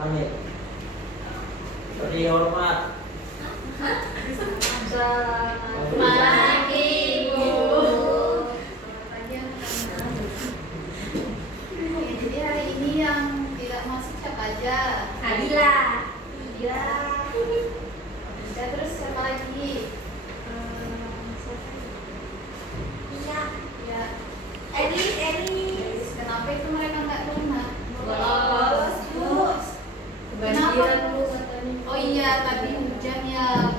Pamit. Beri hormat. Selamat pagi, Bu. Jadi hari ini yang tidak masuk siapa aja? Adila. Iya. Ya, terus siapa lagi? Iya. Ya. Elis. Kenapa itu mereka nggak terima? Lolos, Bu. Kebanjiran, Bu, katanya. Oh iya, tadi hujan ya.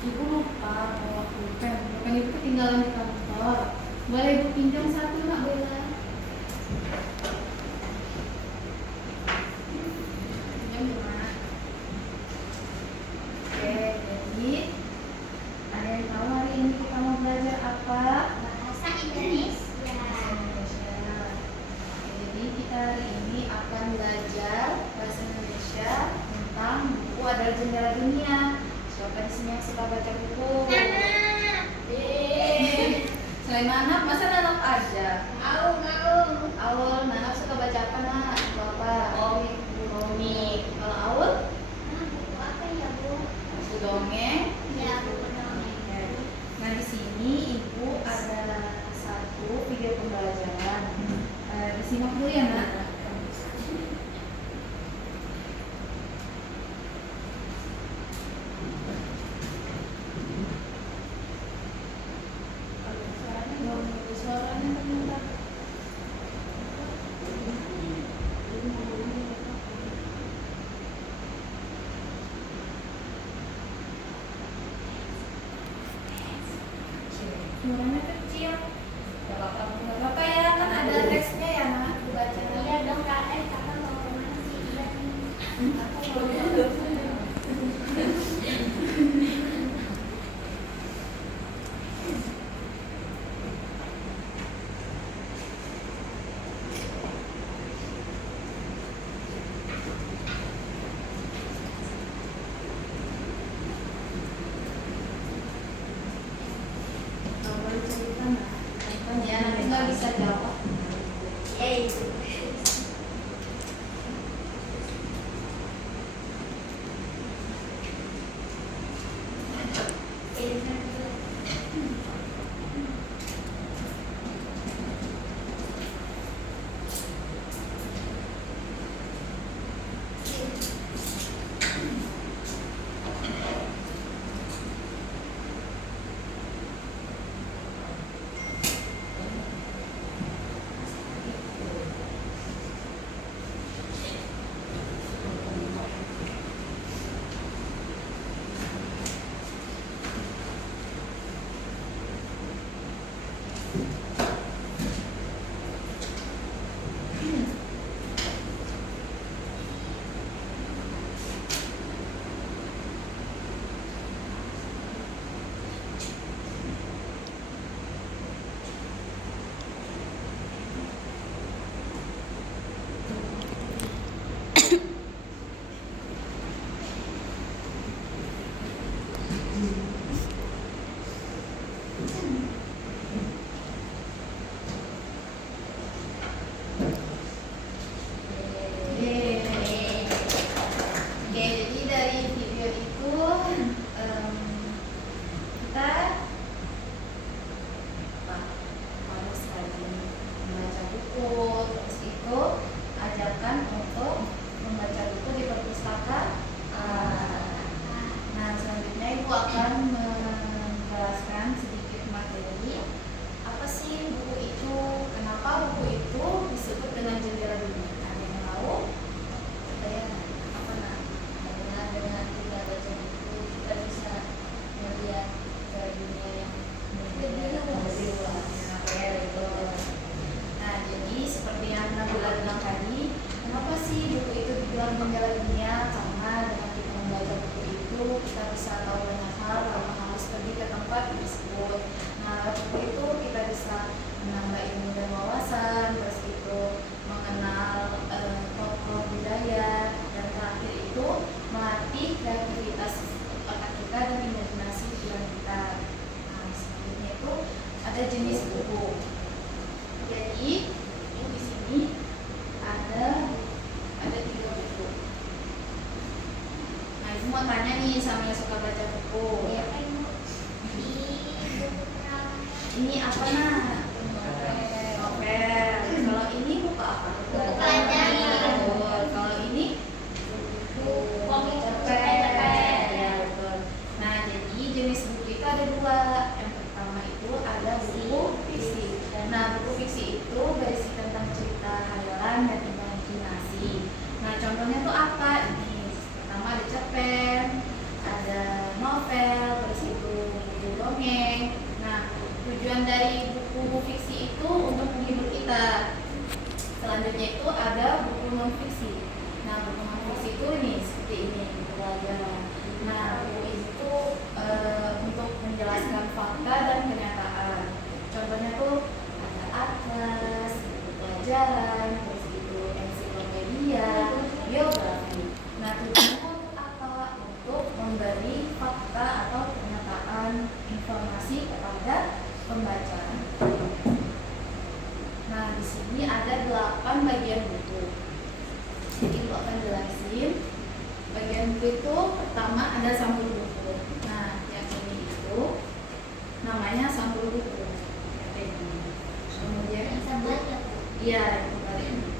Ibu lupa bawa pulpen. Bukan ibu ketinggalan di kantor. Boleh ibu pinjam satu nggak, Bella? Pinjam ya, Mak. Oke, jadi ada yang tahu hari ini kita mau belajar apa? Bahasa Indonesia. Bahasa Indonesia. Oke, jadi kita hari ini akan belajar bahasa Indonesia tentang buku adalah jendela dunia. Siapa di sini yang suka baca buku? Selain Nanap, masa Nanap aja? Mau. Aul, Nanap suka baca apa, Nak? Apa? Komik. Kalau Aul? Buku apa ya, Bu? Buku dongeng. Ya, buku dongeng. Nah, di sini Ibu ada satu video pembelajaran. Disimak dulu ya, Nak. Suaranya ternyata. Suaranya kecil. Gak apa-apa ya, kan ada teksnya ya, Nak. Dibaca. Iya selanjutnya itu ada buku non fiksi. Nah, buku non fiksi itu nih seperti ini pelajaran. Nah, buku itu untuk menjelaskan fakta dan kenyataan. Contohnya tuh ada atlas, buku pelajaran, terus itu ensiklopedia, biografi. Nah, tujuannya untuk apa? Untuk memberi fakta atau kenyataan informasi kepada pembaca. Nah, di sini ada 8 bagian buku. Jadi Ibu akan jelasin. Bagian buku itu pertama ada sampul buku. Nah, yang ini itu namanya sampul buku. Kemudian Bisa baca. iya, itu kali ini.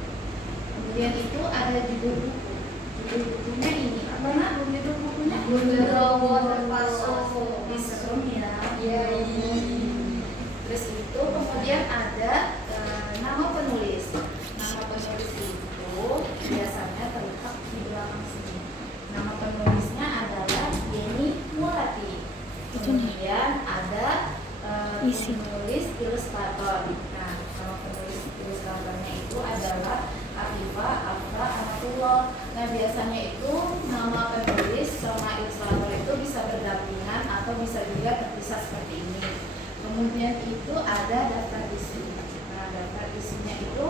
Kemudian itu ada judul buku. Judul bukunya ini apa nak? Judul bukunya? Genderuwo terpasung. Serem ya. Iya. Terus itu kemudian ada nama penulis. Nama penulis itu biasanya terletak di belakang sini. Nama penulisnya adalah Yeni Murati. Kemudian ada penulis ilustrator. Nah, nama penulis ilustratornya itu adalah Afifah Afra Amatullah. Nah, biasanya itu nama penulis sama ilustrator itu bisa berdampingan atau bisa juga terpisah seperti ini. Kemudian itu ada daftar isi. Nah, daftar isinya itu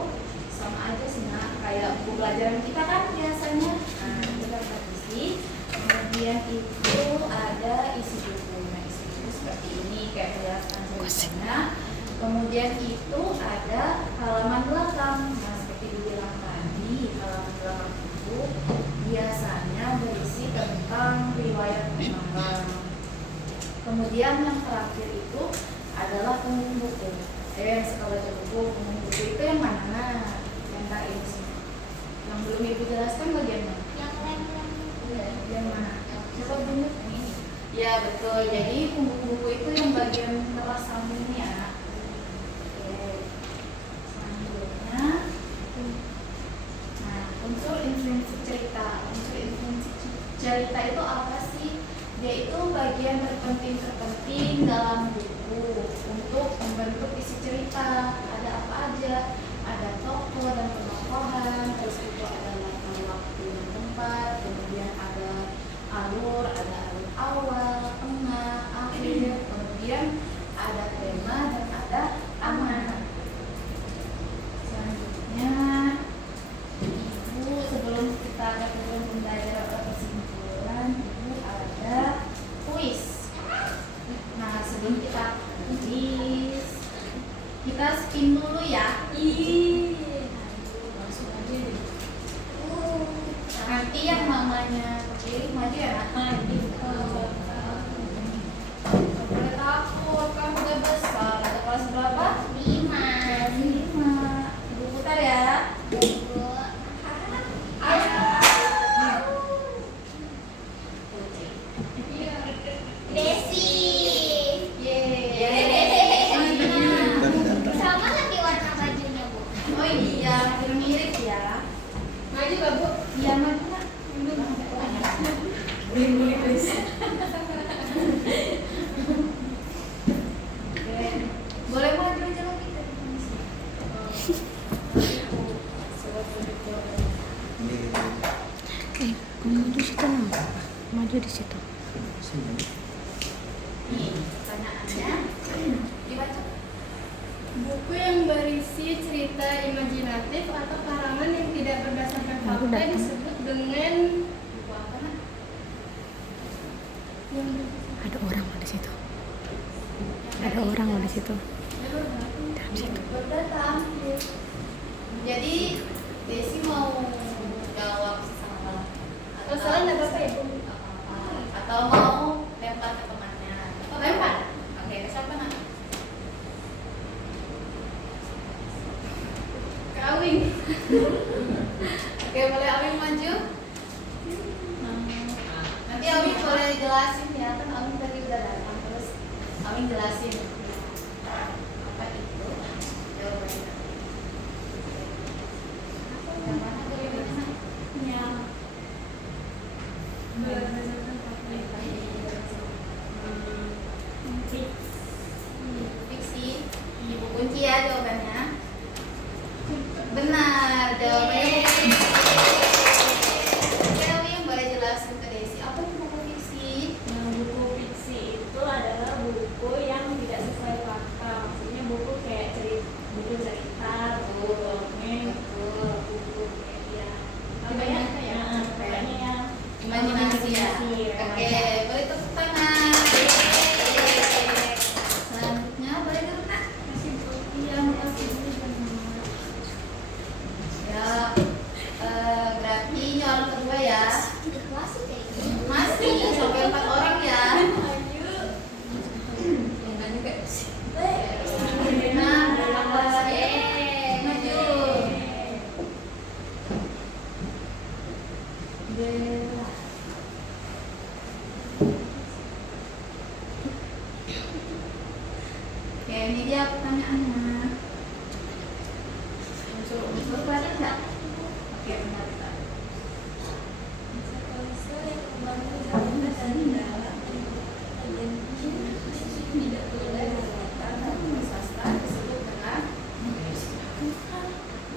sama aja sih, nah, kayak buku pelajaran kita kan biasanya. Nah, itu daftar isi. Kemudian itu ada isi buku. Nah, isi buku seperti ini kayak penjelasan ceritanya. Kemudian itu ada halaman belakang. Nah, seperti dibilang tadi, halaman belakang itu biasanya berisi tentang riwayat pengarang. Kemudian yang terakhir itu adalah pengumum buku. Yang suka baca buku, pengumum buku itu yang mana? Yang tak ini sih. Yang belum Ibu jelaskan bagian mana? Yang lem-lem. Ya, yang mana? Coba bunyi ini. Ya betul. Jadi pengumum buku itu yang bagian keras sampingnya. Oke. Selanjutnya, nah, unsur intrinsik cerita. Unsur intrinsik cerita itu apa sih? Dia itu bagian terpenting dalam buku untuk membentuk isi cerita. Ada apa aja? Ada tokoh dan penokohan, terus itu ada latar waktu dan tempat, kemudian ada alur awal, tengah, akhir, kemudian ada tema dan ada amanat. Selanjutnya, Ibu sebelum kita ada pembelajaran atau kesimpulan, Ibu ada kuis. Nah, sebelum kita kuis, kita spin dulu ya. Langsung aja deh. Nanti yang mamanya pilih maju ya, Nak. Nggak boleh takut, kan udah besar. Ada kelas berapa? 5. 5. Ibu putar ya. Desi. Yeay. Sama lagi warna bajunya, Bu. Oh iya, mirip ya. Maju gak Bu? Iya, maju Nak. Oke. Boleh maju aja lagi dari sini. Maju di situ no. Maju di situ. Nih, pertanyaannya dibaca. Buku yang berisi cerita imajinatif atau karangan yang tidak berdasarkan Aku fakta datang. disebut dengan Buku apa Nak? Ada orang di situ. Ada orang di situ. Dalam situ. Berdatang. Jadi Desi mau jawab salah Kalau salah nggak apa-apa ya, Bu? atau mau lempar ke temannya. Lempar? Oke, ke siapa Nak? Ke Awing. Oke, boleh Awing maju? Nanti Awing boleh jelasin ya, kan Awing tadi udah datang, terus Awing jelasin apa itu jawabannya. Yang mana jawabannya? Yang berdasarkan fakta. Fiksi. Ibu kunci ya jawabannya. Benar. jawabannya Kelly yang boleh jelasin ke Desi apa itu buku fiksi? Nah, buku fiksi itu adalah buku yang tidak sesuai fakta. Maksudnya buku kayak buku cerita, buku dongeng, buku kayak apa ya? Kayaknya ya. Imajinasi ya. Oke, boleh tepuk tangan. Yeay. Selanjutnya boleh dulu Kak. Iya, makasih ya. Berarti ini orang kedua ya. Masih kayak gini. Masih sampai 4 orang ya. Nah, maju. Oke, ini dia pertanyaannya. Unsur kelihatan nggak? Oke, benar.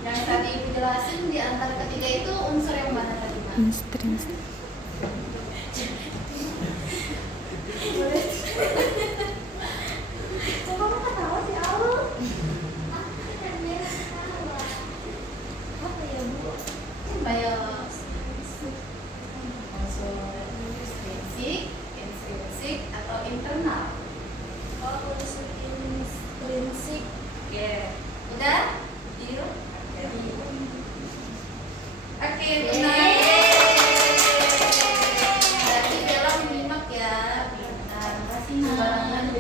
Yang tadi Ibu jelasin di antara ketiga itu unsur yang mana tadi, Mbak? Intrinsik. Coba kamu tahu sih, Aul. Aku kan merah tawa. Apa ya Bu? Kayak unsur intrinsik atau internal. Oh, unsur intrinsik. Oke, udah? Deal? Oke, benar. Berarti Bella menyimak ya. Bentar, makasih Nak.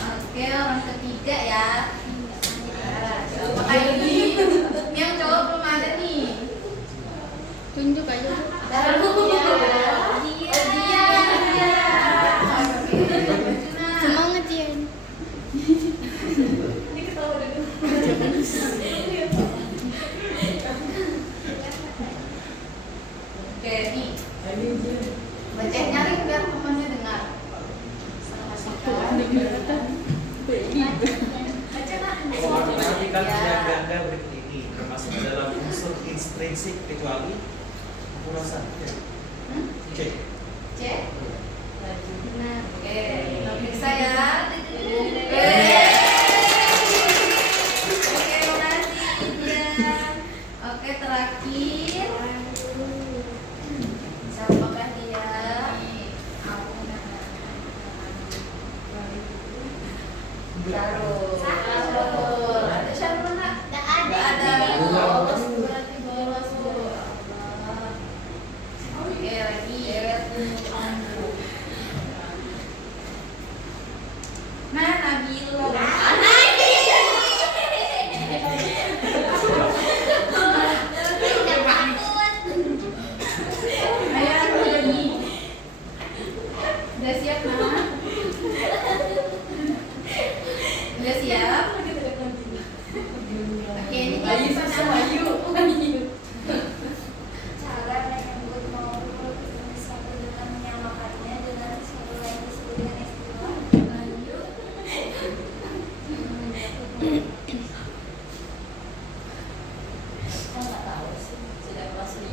Oke, orang ketiga ya. Nah, coba kayak gini. Ini yang cowok belum ada nih. Tunjuk aja. Baru dia. Semangat Jian. Ini ketawa dulu. Oke, nih. Baca nyaring biar temannya dengar. Baca Nak. Memperhatikan Ya. ganda berikut ini termasuk dalam unsur intrinsik kecuali kekerasan. Cek. Cek. Benar. Oke, kita periksa ya. Oke, makasih Dian. Oke, terakhir. Siapakah dia? Syarul. Ada Syarul Nak? Nggak ada. Nggak ada. Bolos berarti bolos Bu. Oke, lagi. Nah, Nabila. Ayo, Nani. Udah siap, Nak? Udah siap? Oke, ini dia pertanyaan. Cara menyebut maupun satu dengan menyamakannya dengan sesuatu lain disebut dengan istilah. Saya nggak tahu sih, sudah kelas 5.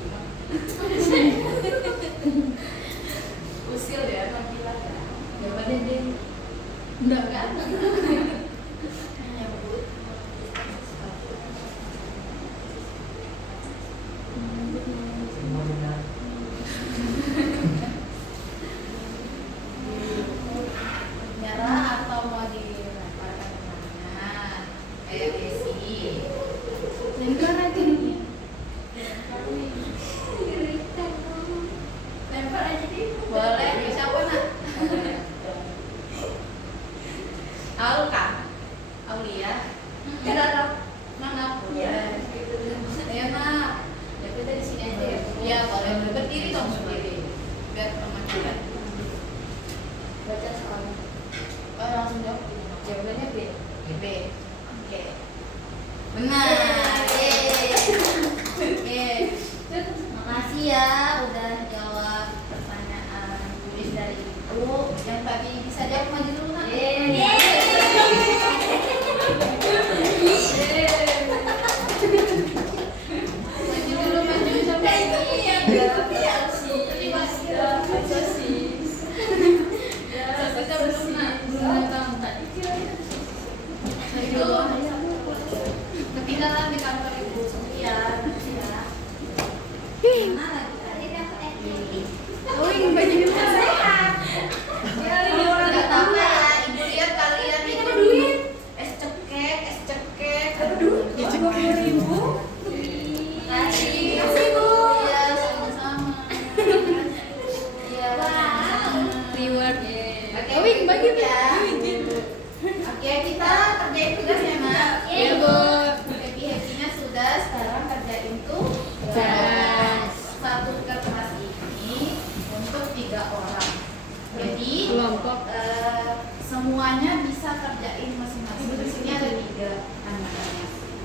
Usil ya, Nabila ya. Jawabannya deh. Enggak kan? Menyebut nyerah atau mau dilemparkan kemana? Kayak Desi. Lempar aja nih. Lempar aja nih. Boleh, bisa apa Nak? Aul kan? Aulia. Kenapa? Mana? Ya. Ya Nak. Ya kita di sini aja ya. Ya boleh. Berdiri dong sendiri. Biar teman kita. Baca soalnya. Oh langsung jawab. Jawabannya B. B. Oke. Benar. Yeay. Oke. Makasih ya udah jawab pertanyaan tulis dari Ibu. Yang tadi bisa jawab maju dulu Nak. Yeay.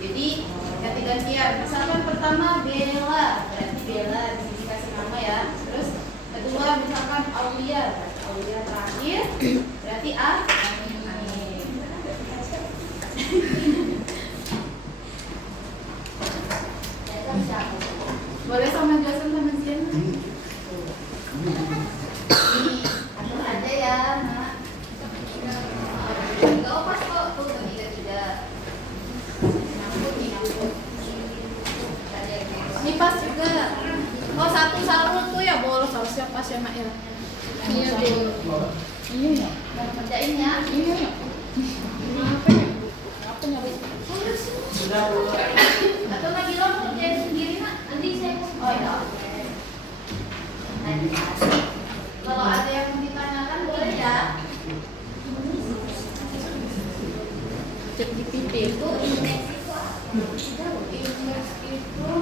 Jadi ganti-gantian. Misalkan pertama Bella, berarti Bella di sini kasih nama ya. Terus kedua misalkan Aulia, berarti Aulia terakhir, berarti Ani. Boleh sama Jason sama Zian? Atur aja ya, Nak. Enggak pas kok tuh tiga. Ini pas juga. Oh, satu sarung tuh ya bolos, harusnya pas ya, Nak ya. Iya, Bu. Iya ya. Kerjain ya. Iya ya. Apa ya? Apa nyari? Sudah Bu. Atau lagi lo mau kerjain sendiri, Nak? Nanti saya oh ya. Nanti kalau ada yang mau ditanyakan boleh ya. Cek di pipi. Itu indeks itu apa? Indeks itu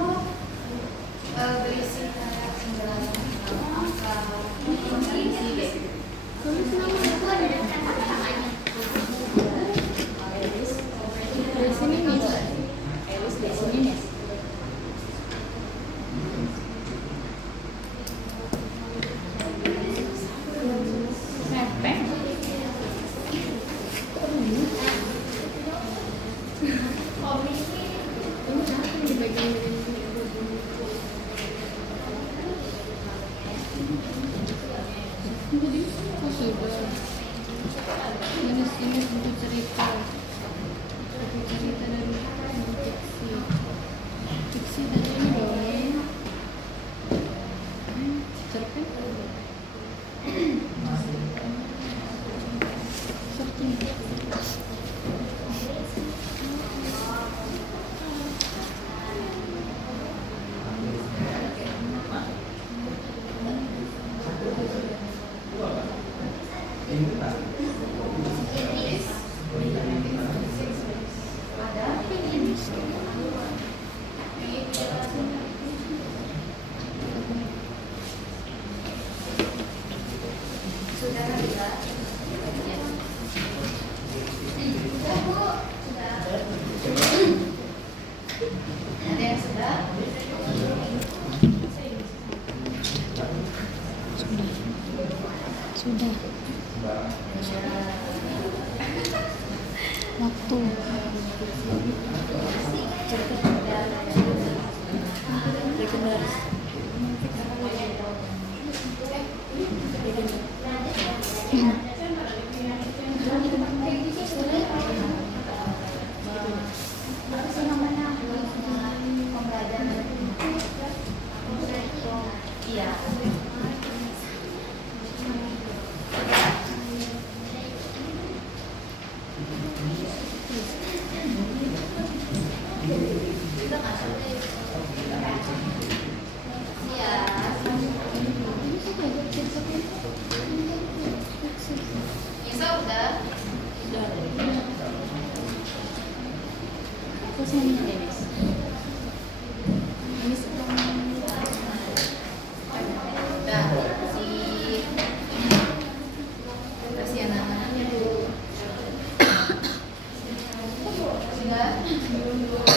berisi kayak penjelasan tentang angka, kondisi kayak gitu. Tulis nama. Di sini nih. Elis di sini nih. Nepeng. Ini di bagian ini. Jadi sudah. Ini buku cerita. Buku cerita dari fiksi. Fiksi tadi ini dongeng. Cerpen. Searching. Sudah bisa. Sudah Bu, sudah. Ada yang sudah? Sudah. Waktu. Iya. Bisa udah. Aku sini Denis. Ini Udah. Kasih anak-anaknya dulu. Sudah. Belum.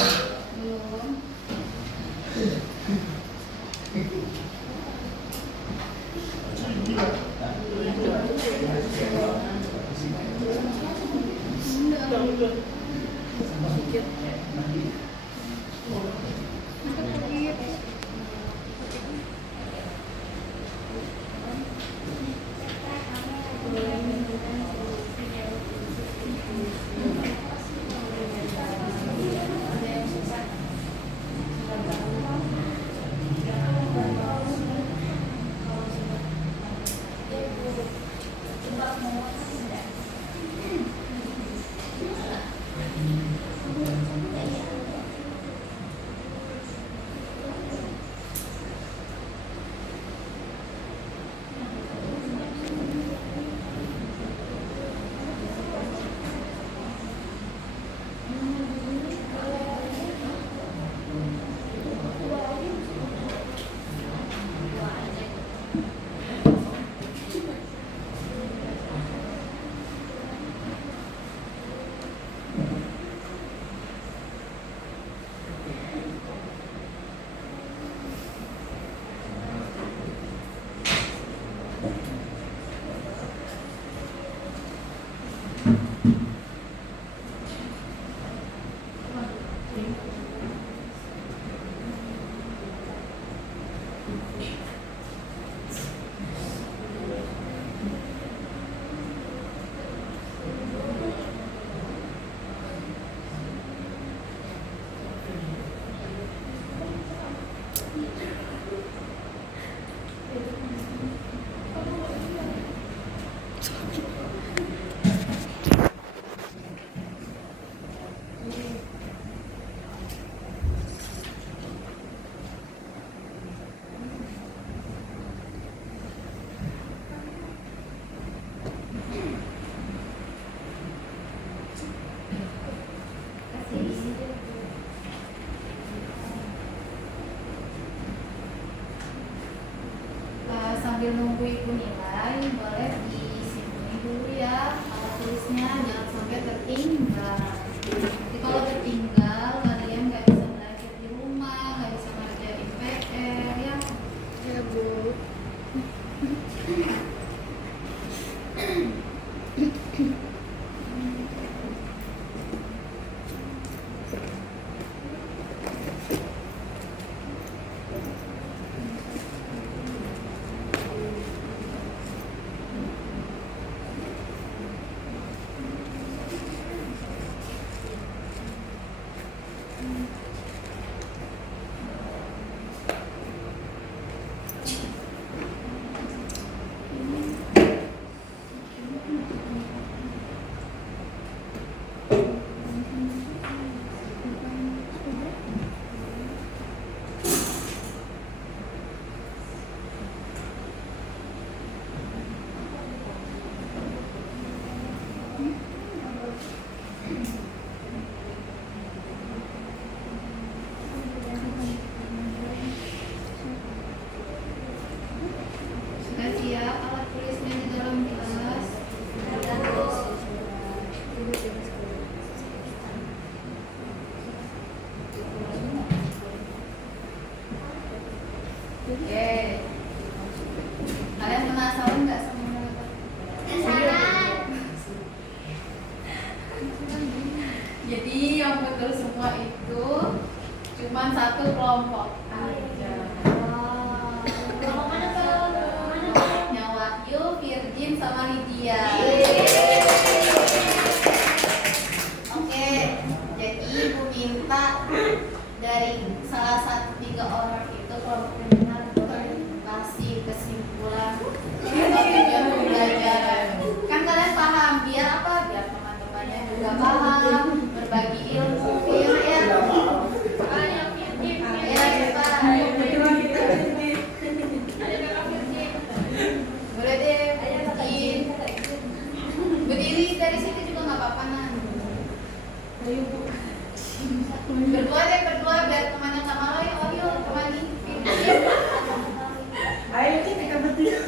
sambil nunggu ibu nilai, boleh disimpan dulu ya alat tulisnya, jangan sampai tertinggal. Nanti kalau tertinggal, kalian nggak bisa belajar di rumah, nggak bisa ngerjain PR ya. Ya Bu. Sudah siap alat tulisnya di dalam kelas? Oke. Kalian penasaran nggak sama mereka? Jadi yang betul semua itu cuma satu kelompok aja. Kalau mana tuh? Mana tuh? Wahyu, Virgin, sama Lydia. Oke, jadi ibu minta dari salah satu 3 orang itu kelompok yang benar boleh kasih kesimpulan atau tujuan pembelajaran. Kan kalian paham, biar apa? Biar teman-temannya juga paham, berbagi ilmu, ya. Ayo, Virgin. Ya, coba. Boleh deh, Virgin. Berdiri dari situ juga nggak apa-apa, Nan. Berdua deh, berdua biar temannya nggak malu ya. Oh yuk, teman ini. Ayo kita bertiga.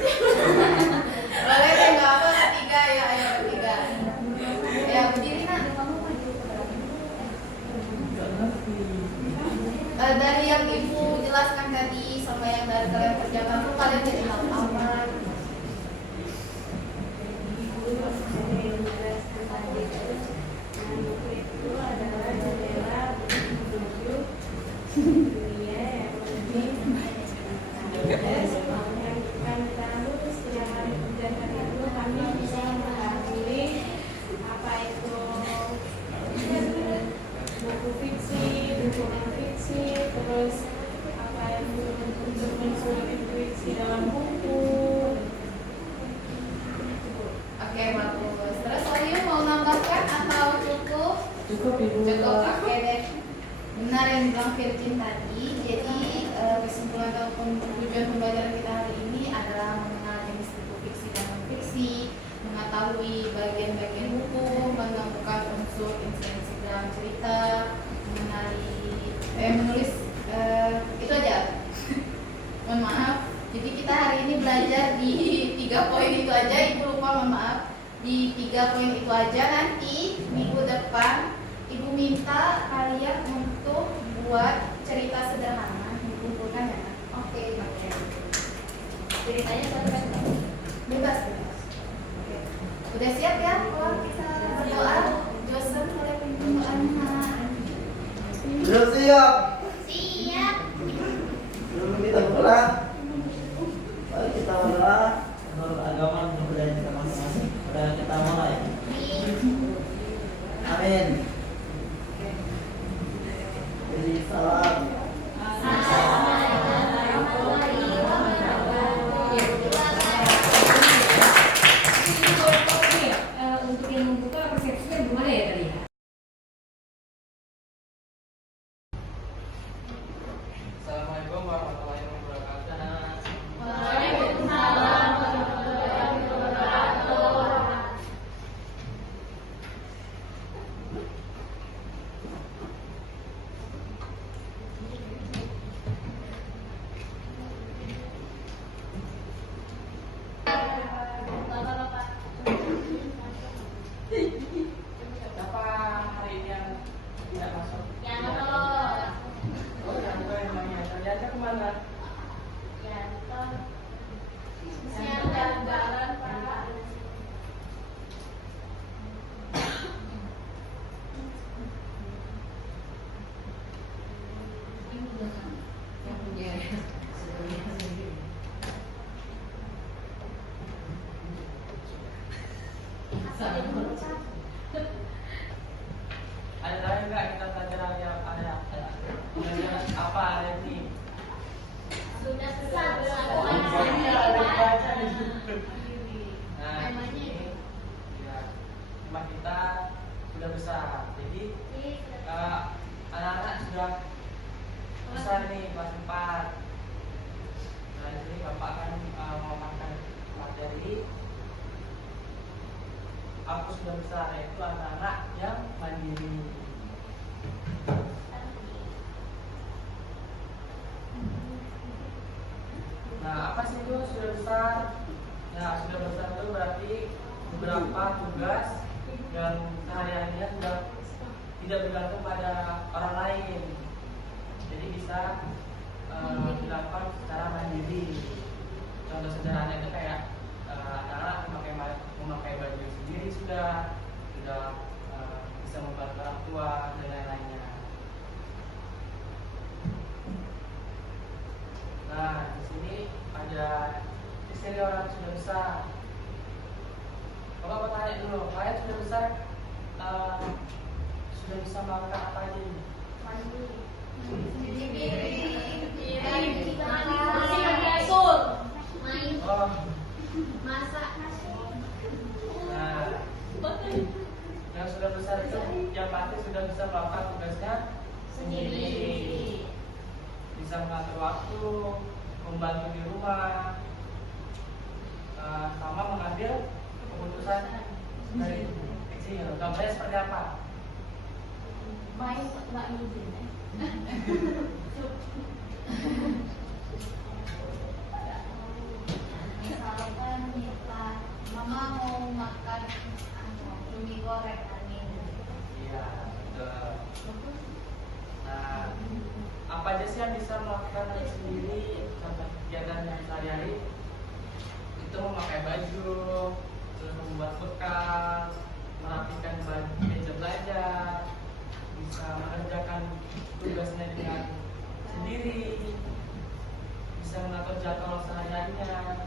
Boleh deh, nggak apa, bertiga ya, ayo bertiga. Ya berdiri, Nan. Dari yang ibu jelaskan tadi sama yang dari kalian kerjakan tuh kalian jadi hafal apa? Itu adalah jendela menuju dunia yang lebih yang kita lulus setiap hari kerjakan itu kami bisa mengambil apa itu buku fiksi, buku non fiksi, terus apa yang untuk mensulit fiksi dalam buku. Oke, bagus. Terus Wahyu mau nambahkan atau cukup? Cukup ibu. Cukup, oke deh. Benar yang dibilang Virgin tadi. Jadi kesimpulan ataupun tujuan pembelajaran kita hari ini adalah mengenal jenis buku fiksi dan non fiksi, mengetahui bagian-bagian buku, menemukan unsur inspirasi dalam cerita, menulis itu aja. Mohon maaf. Jadi kita hari ini belajar di 3 poin itu aja. Ibu lupa, mohon maaf. Di 3 poin itu aja. Nanti minggu depan ibu minta kalian untuk buat cerita sederhana, dikumpulkan ya. Oke. Ceritanya satu kan? Bebas. Oke. Udah siap ya? Kalau kita berdoa, Josen boleh pimpin doanya. Sudah siap. Siap. Sebelum kita pulang, mari kita berdoa menurut agama dan budaya kita masing-masing. Udah kita mulai. Amin. Jadi salam. Untuk yang membuka persepsinya gimana ya tadi ya? Assalamualaikum warahmatullahi wabarakatuh. Waalaikumsalam warahmatullahi wabarakatuh. ada ini. Sudah Nah, ini ya, rumah kita sudah besar. Jadi anak-anak sudah besar nih, kelas 4. Nah, di sini Bapak akan memaparkan materi aku sudah besar, yaitu anak-anak yang mandiri. Nah, apa sih itu sudah besar? Nah, sudah besar itu berarti beberapa tugas yang sehari-harinya sudah tidak bergantung pada orang lain. Jadi bisa dilakukan secara mandiri. Contoh sederhananya itu kayak anak-anak memakai baju sendiri sudah bisa membantu orang tua dan lain-lainnya. Nah, di sini ada istri orang sudah besar. Bapak bertanya dulu, kalian sudah besar, sudah bisa melakukan apa aja ini? Oh. Nah, yang sudah besar itu yang pasti sudah bisa melakukan tugasnya sendiri. Bisa mengatur waktu, membantu di rumah, sama mengambil keputusan dari kecil. Contohnya seperti apa? main nggak izin ya. Misalkan kita mama mau makan mie goreng angin. Iya, betul. Nah, apa aja sih yang bisa melakukan sendiri contoh kegiatan yang sehari-hari? Itu memakai baju, terus membuat bekal, merapikan meja belajar, bisa mengerjakan tugasnya dengan sendiri, bisa mengatur jadwal sehari-harinya.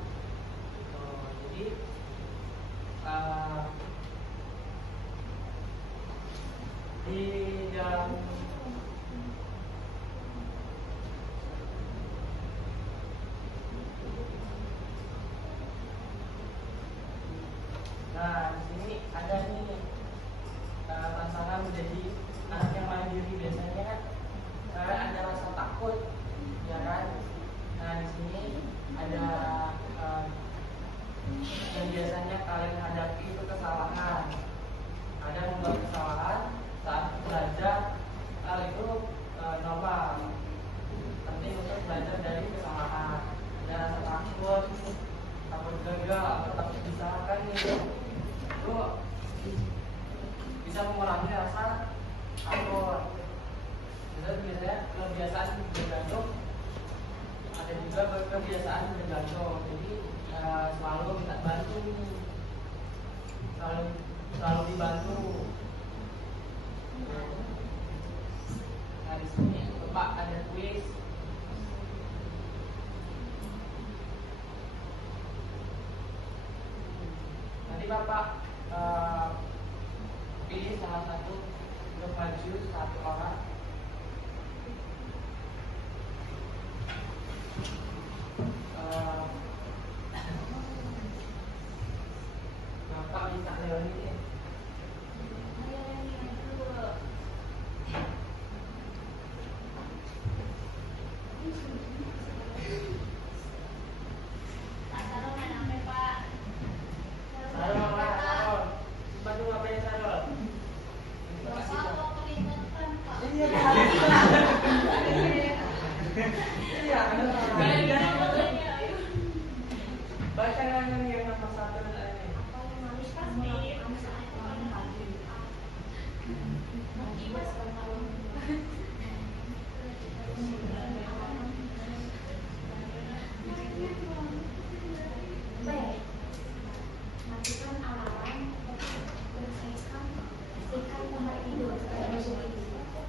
Jadi di dalam nah, di sini ada nih tantangan menjadi anak yang mandiri. Biasanya kan ada rasa takut, ya kan? Nah, di sini ada yang biasanya kalian hadapi itu kesalahan. Ada membuat kesalahan saat belajar, hal itu normal. Penting untuk belajar dari kesalahan. Ada rasa takut gagal atau takut disalahkan nih. Itu bisa mengurangi rasa takut. Biasanya kebiasaan bergantung, ada juga kebiasaan bergantung. Jadi selalu minta bantu nih, selalu dibantu. Nah, di sini Bapak ada kuis. Nanti Bapak pilih salah satu untuk maju satu orang. Bapak minta Leoni deh.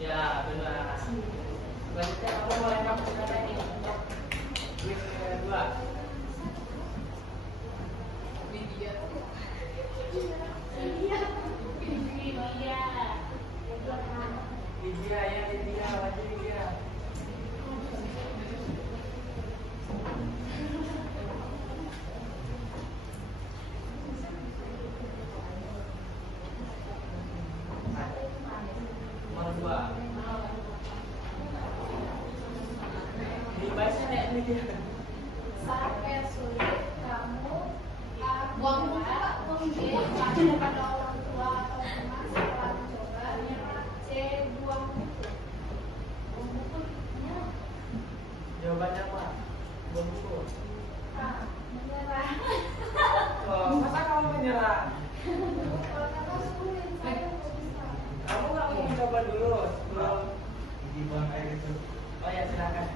Ya, benar. Selanjutnya aku mau lempar sekarang ini untuk kuis kedua. Lydia, ya Lydia, wajib Lydia. Ini bahasnya kayak ini. Sampai sulit kamu buang buku Pak, buang buku pada orang tua atau teman setelah mencoba. C. Buang buku. Buang bukunya. Jawabannya apa? Buang buku. Menyerah. Oh, masa kamu menyerah? Kalau kakak sulit, saya nggak bisa. Kamu nggak mau mencoba dulu sebelum? Di buang air itu. Oh ya silakan.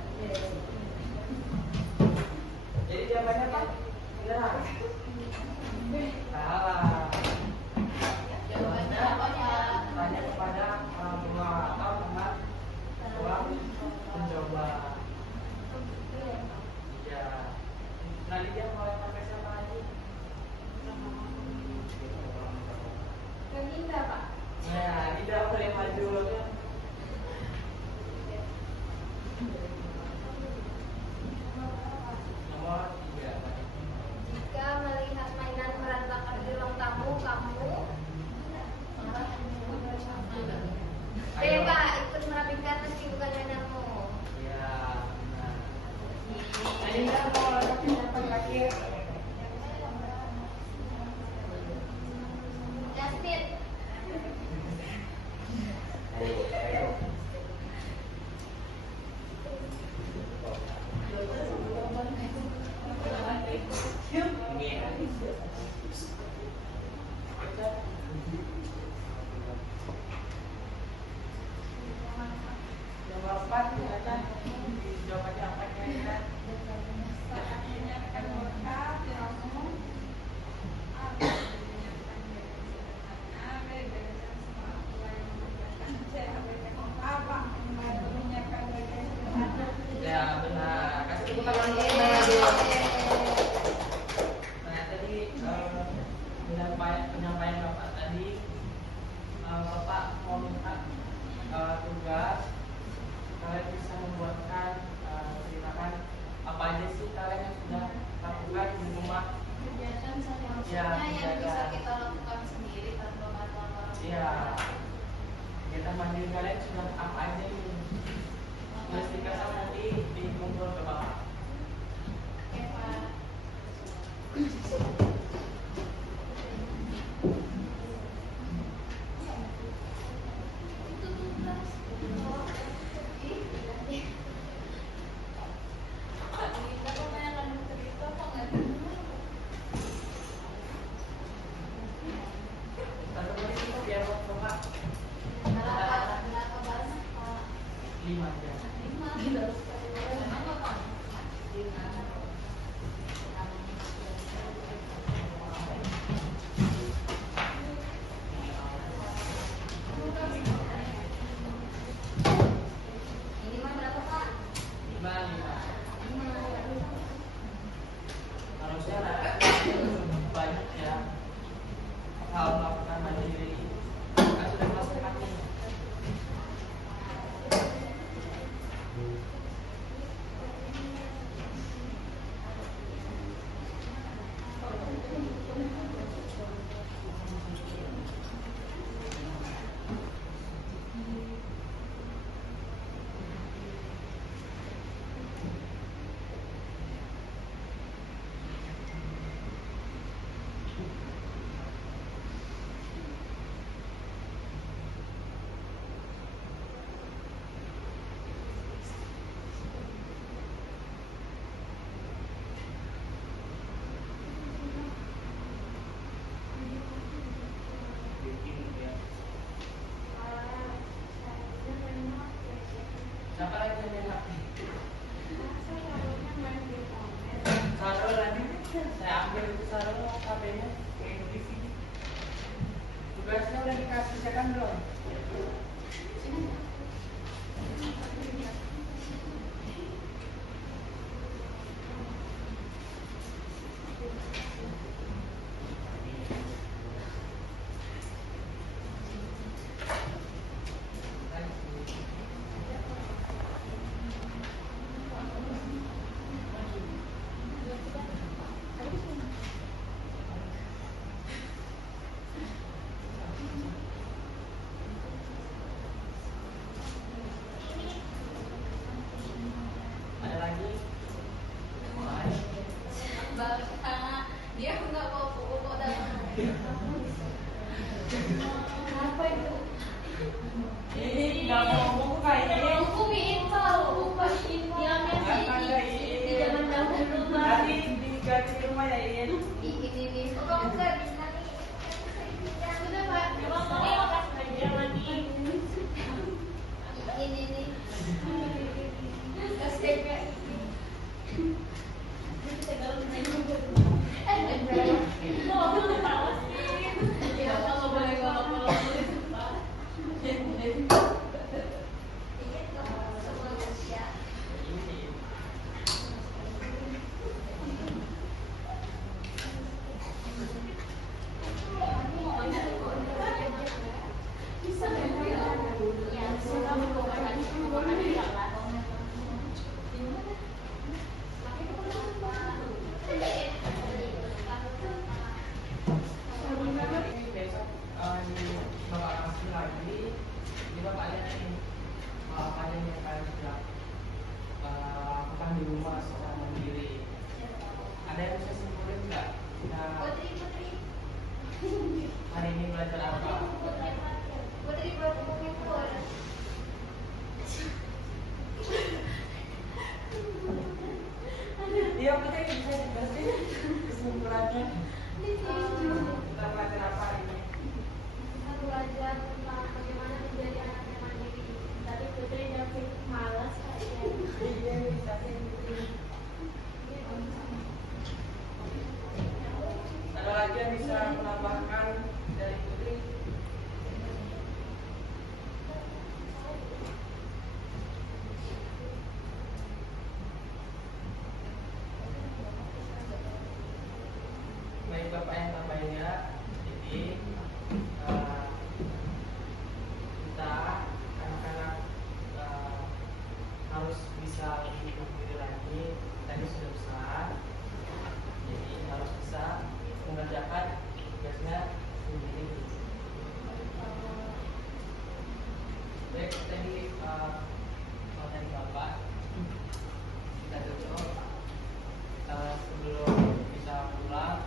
Jadi jawabannya apa? Menyerah. Salah. Jawabannya apa ya? Tanya kepada orang tua atau teman setelah mencoba. Ya. Nanti dia mulai pakai siapa lagi? Keninda Pak. Ya, tidak boleh maju. Nomor 3. Jika melihat mainan berantakan di ruang tamu, kamu Pak, ikut merapikan meski bukan mainanmu. Ya, benar. Nah, ini kan mau tapi siapa terakhir? Justin. Ayo. Ini ya. Nomor 4 silakan. Jawabannya apa kira-kira? Ya benar. Kasih tepuk tangan untuk Nah tadi penyampaian Bapak tadi, Bapak mau minta tugas kalian bisa membuatkan ceritakan apa aja sih kalian yang sudah lakukan di rumah. Kegiatan sehari-hari Ya, yang bisa kegiatan. kita lakukan sendiri tanpa bantuan orang tua. Ya, kita mandiri kalian sudah apa aja ini? Tulis di kertas nanti dikumpul ke Bapak. Oke Pak. Itu tugas. Kita mainan cerita apa nggak? Satu menit itu biar Bapak Berapa banyak Pak? 5 jam. Emang nggak Pak? Ini mah berapa Pak? 5. Harusnya banyak ya hal melakukan mandiri. Kan sudah kelas 4 nih. Siapa lagi yang minta? Sarul nanti saya ambil itu sarul HP-nya kayak di sini. Tugasnya udah dikasih kan belum? Besok di Bapak kasih lagi, ini Bapak lihat nih apa aja yang kalian sudah lakukan di rumah secara mandiri. Ada yang bisa simpulin nggak? Hari ini belajar apa? Iya, Putri bisa dijelasin kesimpulannya. Kita belajar apa hari ini? Belajar tentang bagaimana menjadi anak yang mandiri. Tadi Putri jawab malas kayaknya. Iya, bisa sih. Ada lagi yang bisa menambahkan dari Putri? Baik Bapak yang tambahin ya. Jadi kita anak-anak harus bisa lebih mandiri lagi. Tadi sudah besar, jadi harus bisa mengerjakan tugasnya sendiri. Baik, tadi materi Bapak kita tutup. Sebelum kita pulang,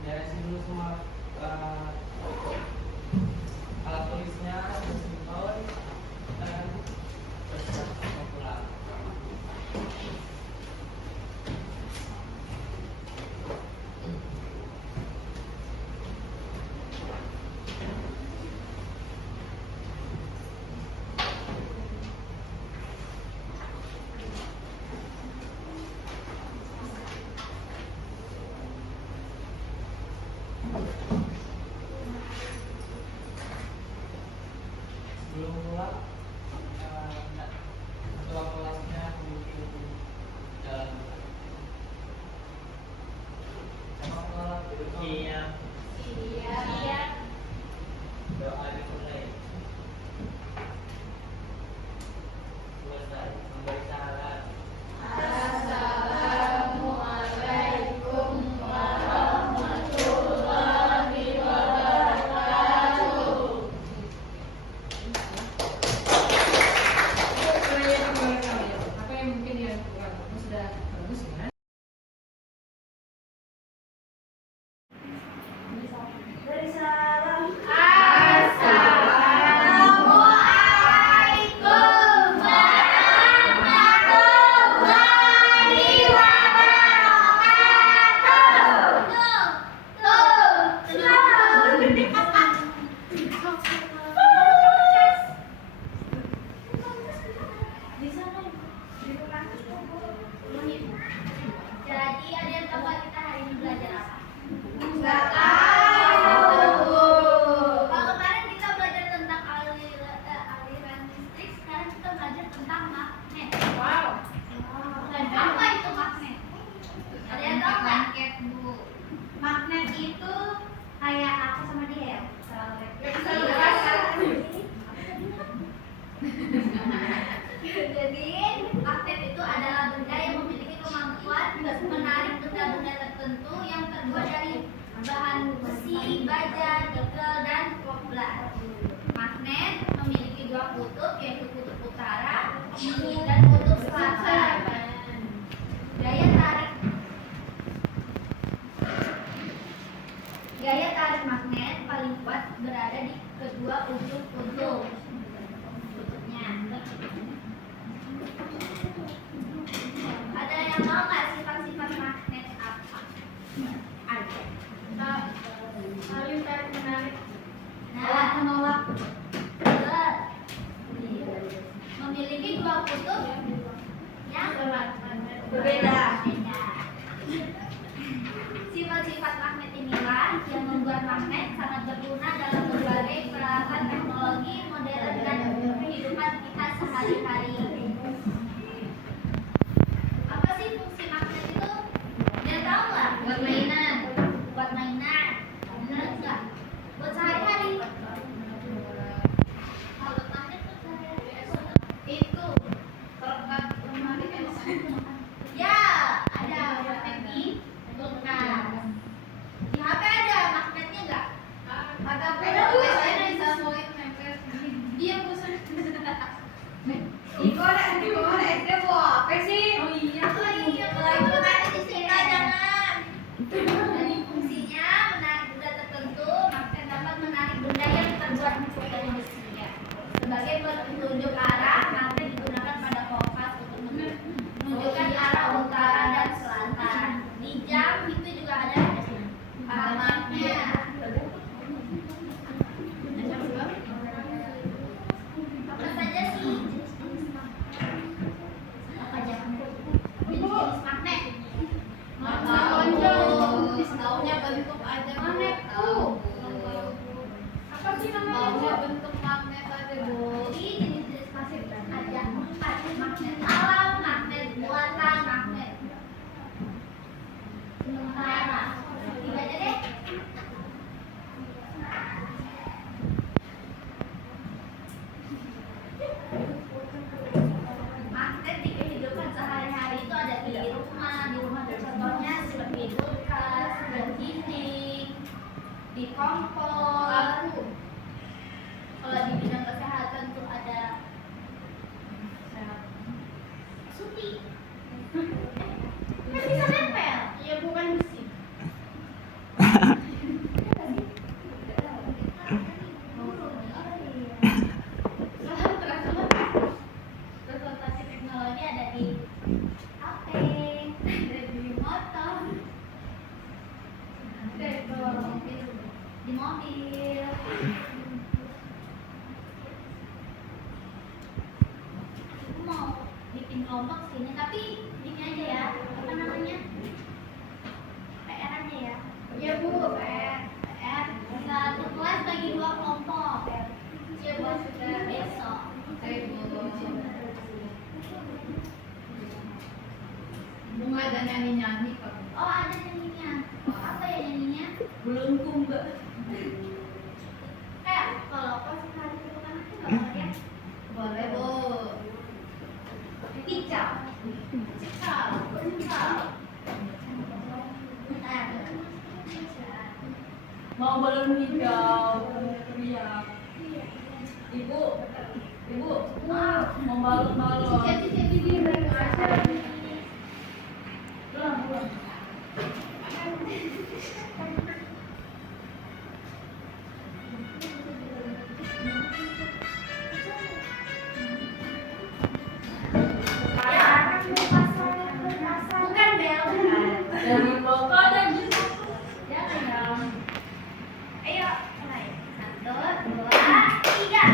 beresin dulu semua alat tulisnya, beresin tahun, dan bersiap mau pulang. Sebelum pulang, ketua kelasnya mungkin jalan. Sama kelas iya. Doa dimulai. Mulai memberi salam. Assalamualaikum warahmatullahi wabarakatuh. Apa yang mungkin yang kurang bagus sudah bagus ya? Beri salam. Assalamualaikum warahmatullahi Jadi ada yang tahu nggak kita hari ini belajar apa? Nggak tahu. Kalau kemarin kita belajar tentang aliran listrik, sekarang kita belajar tentang magnet. Wow. Dan apa itu magnet? Ada yang tahu nggak? Magnet itu kayak aku sama dia ya. Jadi magnet itu adalah benda yang memiliki kemampuan menarik benda-benda tertentu yang terbuat dari bahan besi, baja, nikel, dan koplar. Magnet memiliki dua kutub, yaitu kutub utara dan kutub selatan. Gaya tarik magnet paling kuat berada di kedua ujung kutubnya. Ada yang tahu nggak sifat-sifat magnet apa? Ada. Saling tarik menarik. Nah, menolak. Betul. Memiliki dua kutub yang Berbeda. Sifat-sifat magnet inilah yang membuat magnet sangat berguna dalam berbagai peralatan teknologi modern dan kehidupan kita sehari-hari. Apa sih fungsi magnet itu? Dia tahu nggak? Buat mainan. Buat mainan. Benar nggak? Buat sehari-hari. Kalau magnet tuh sehari-hari. Itu perangkat lemari ya, ada magnet di kulkas. Di HP ada magnetnya nggak? Ada. Saya bisa sambungin nempel. Dia bosan. Iko ada SD apa sih? Oh iya. Kalau itu ada di sini jangan. Jadi fungsinya menarik benda tertentu, magnet dapat menarik benda yang terbuat dari besi. Sebagai petunjuk arah, magnet digunakan pada kompas untuk menunjukkan arah utara dan selatan. Di jam itu juga ada magnet. Apa saja sih jenis magnet? Apa aja? Jenis magnet. Daunnya bentuk ada magnet. Apa sih namanya? Bentuk magnet ada Bu. Ini jenis-jenis magnet ada empat. Magnet alam, magnet buatan, magnet sementara. Tiga aja deh. Magnet di kehidupan sehari-hari itu ada di rumah itu contohnya seperti kulkas, dinding, di kompor. Kalau di bidang kesehatan tuh ada suti. Kan bisa nempel. Iya, bukan besi. Transportasi teknologi ada di HP, ada di motor, di mobil. Aku mau bikin kelompok sini, tapi ini aja ya. Apa namanya? PR aja ya. Iya Bu, PR. Satu kelas bagi 2 kelompok. Iya Bu, sudah besok. Bunga ada nyanyi-nyanyi kok. Oh, ada nyanyinya. Apa ya nyanyinya? Belengkung Mbak. Kalau pas hari itu kan aku nggak boleh ya? Boleh Bu. Kicau. Mau balon hijau, teriak. Ibu, mau balon-balon. Bukan bel. Dari pokok dan Ayo, mulai. 1, 2, 3.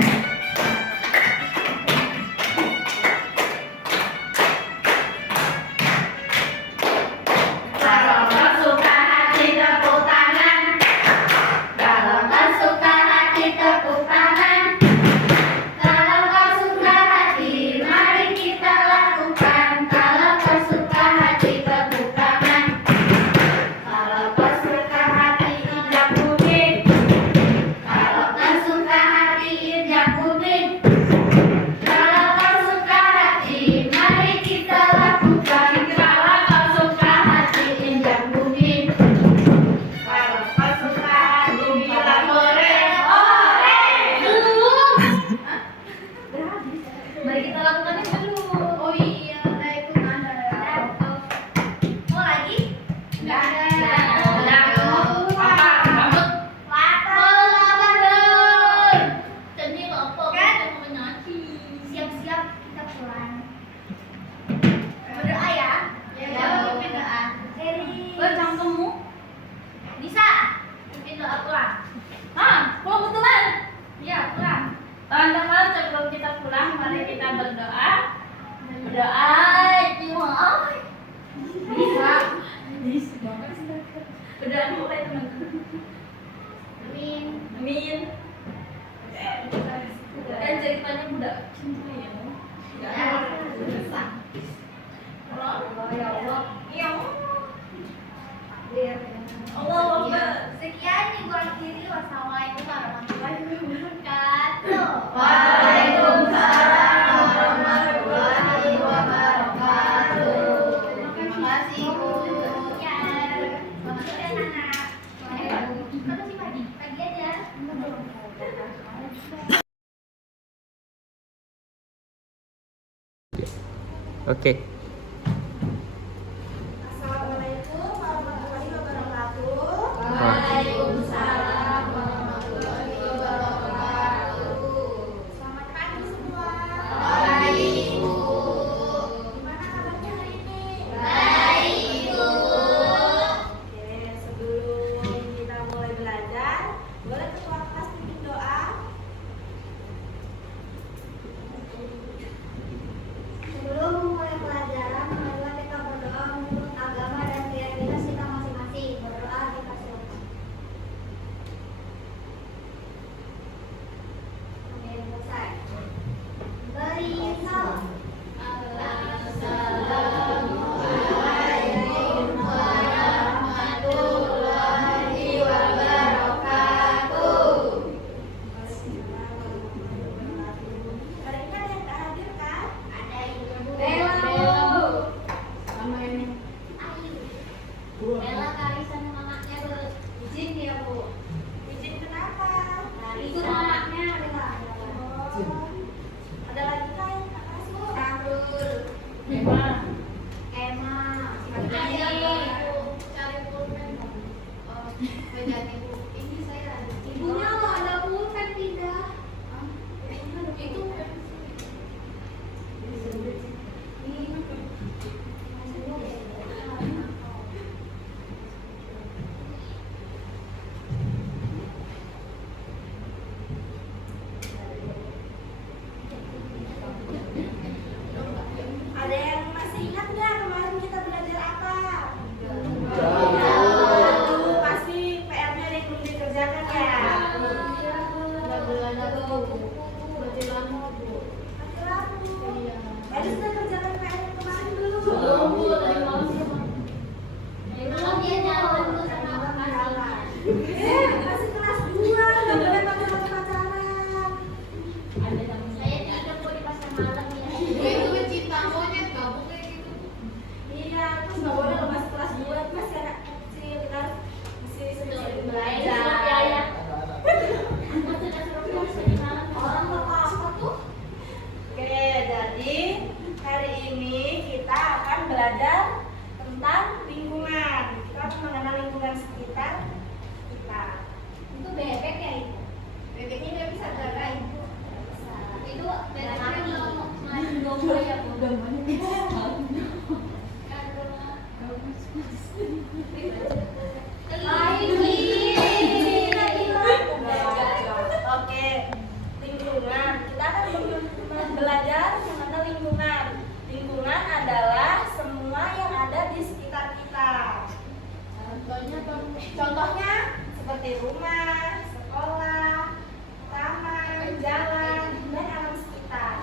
Amin. Kan ceritanya budak cinta ya. Allah ya Allah. Ya Allah. Allah. Sekian ibu akhiri. Wassalamualaikum warahmatullahi wabarakatuh. Waalaikumsalam warahmatullahi wabarakatuh. Terima kasih Bu. Ya, sudah anak. Kamu sih pagi aja. Oke. Assalamualaikum warahmatullahi wabarakatuh. Waalaikumsalam warahmatullahi wabarakatuh. Selamat pagi semua. Baik Bu. Gimana kabarnya hari ini? Baik Bu. Oke, sebelum kita mulai belajar, boleh ketua kelas pimpin doa? Sebelum memulai pelajaran, marilah kita berdoa menurut agama dan keyakinan kita masing-masing. Berdoa kita silakan. Oke, selesai. Beri salam. Assalamualaikum warahmatullahi wabarakatuh. Hari ini ada yang tak hadir kan? Ada ibu. Bella. Sama ini. Ayu. Bella Karisa sama mamanya Bu. Izin ya Bu. Izin kenapa? Ikut mamanya Bella. Oh, ada lagi kan yang tak masuk? Sahrul. Emma. Emma. Ada Ini. cari pulpen. Oh, penyanyi Bu. Ini saya. Ibunya lo ada pulpen tidak? Itu Ada yang masih ingat nggak kemarin kita belajar apa? Pasti PR-nya ada yang belum dikerjakan ya. Mati lampu. Ada sudah kerjakan PR yang kemarin belum? Belum dia jalan dulu sama makasihnya. Masih kelas 2, nggak boleh pacaran-pacaran. Saya tidak mau di pasar malam ya. itu cinta monyet kamu kayak gitu. Iya, terus nggak boleh loh masih kelas 2, itu masih anak kecil kan, masih sering belajar. Orang tua apa tuh? Oke, jadi hari ini kita akan belajar tentang lingkungan. Kita akan mengenal lingkungan sekitar kita. Itu bebek ya itu. Bebeknya nggak bisa gerak Ibu. Itu bebeknya mau main domba ya Bu. Oke, lingkungan. Kita akan belajar mengenal lingkungan. Lingkungan adalah semua yang ada di sekitar kita. Contohnya seperti rumah, sekolah, taman, jalan, dan alam sekitar.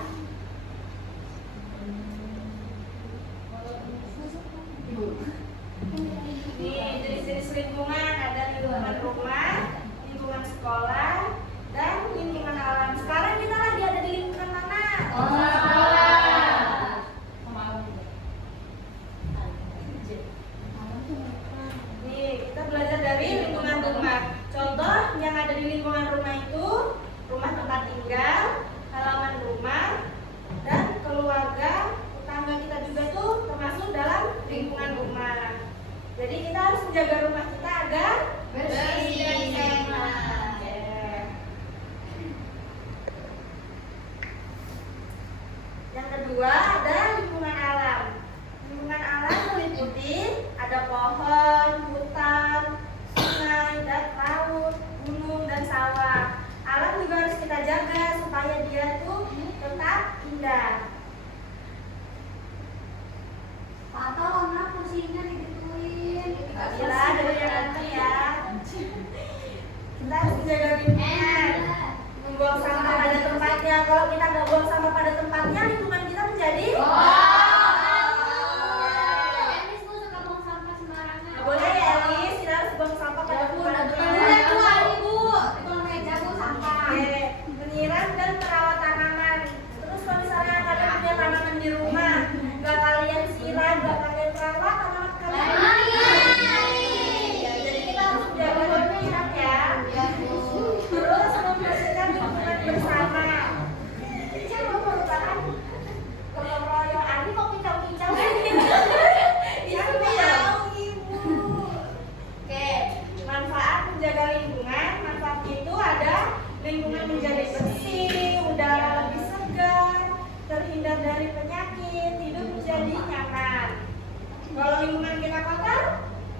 Kalau lingkungan kita kotor,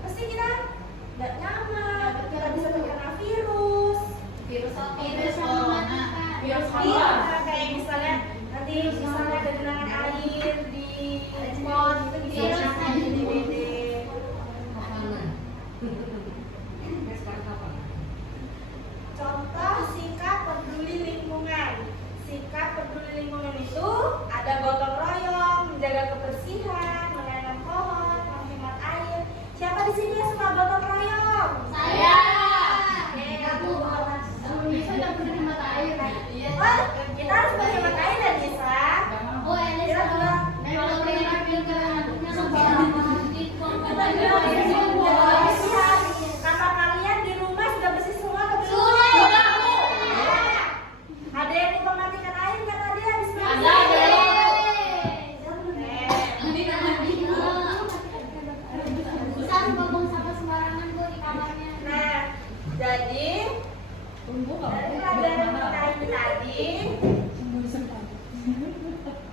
pasti kita nggak nyaman, kita bisa terkena virus. Virus apa? Virus Corona. Virus iya, kayak misalnya nanti misalnya ada genangan air di pot itu bisa nyampe di DBD. Contoh sikap peduli lingkungan. Sikap peduli lingkungan itu ada gotong royong, menjaga kebersihan, menanam pohon, menghemat air. Siapa di sini yang suka gotong royong? Saya. Kita harus menghemat air dan bisa. Oh, Elis Kita juga kalau mereka bilang Kakak kalian di rumah sudah bersih semua atau belum? Sudah. Ada yang lupa matikan air nggak tadi habis mandi? Bisa buang sampah sembarangan tuh di kamarnya. Nah, jadi dari pelajaran kita ini tadi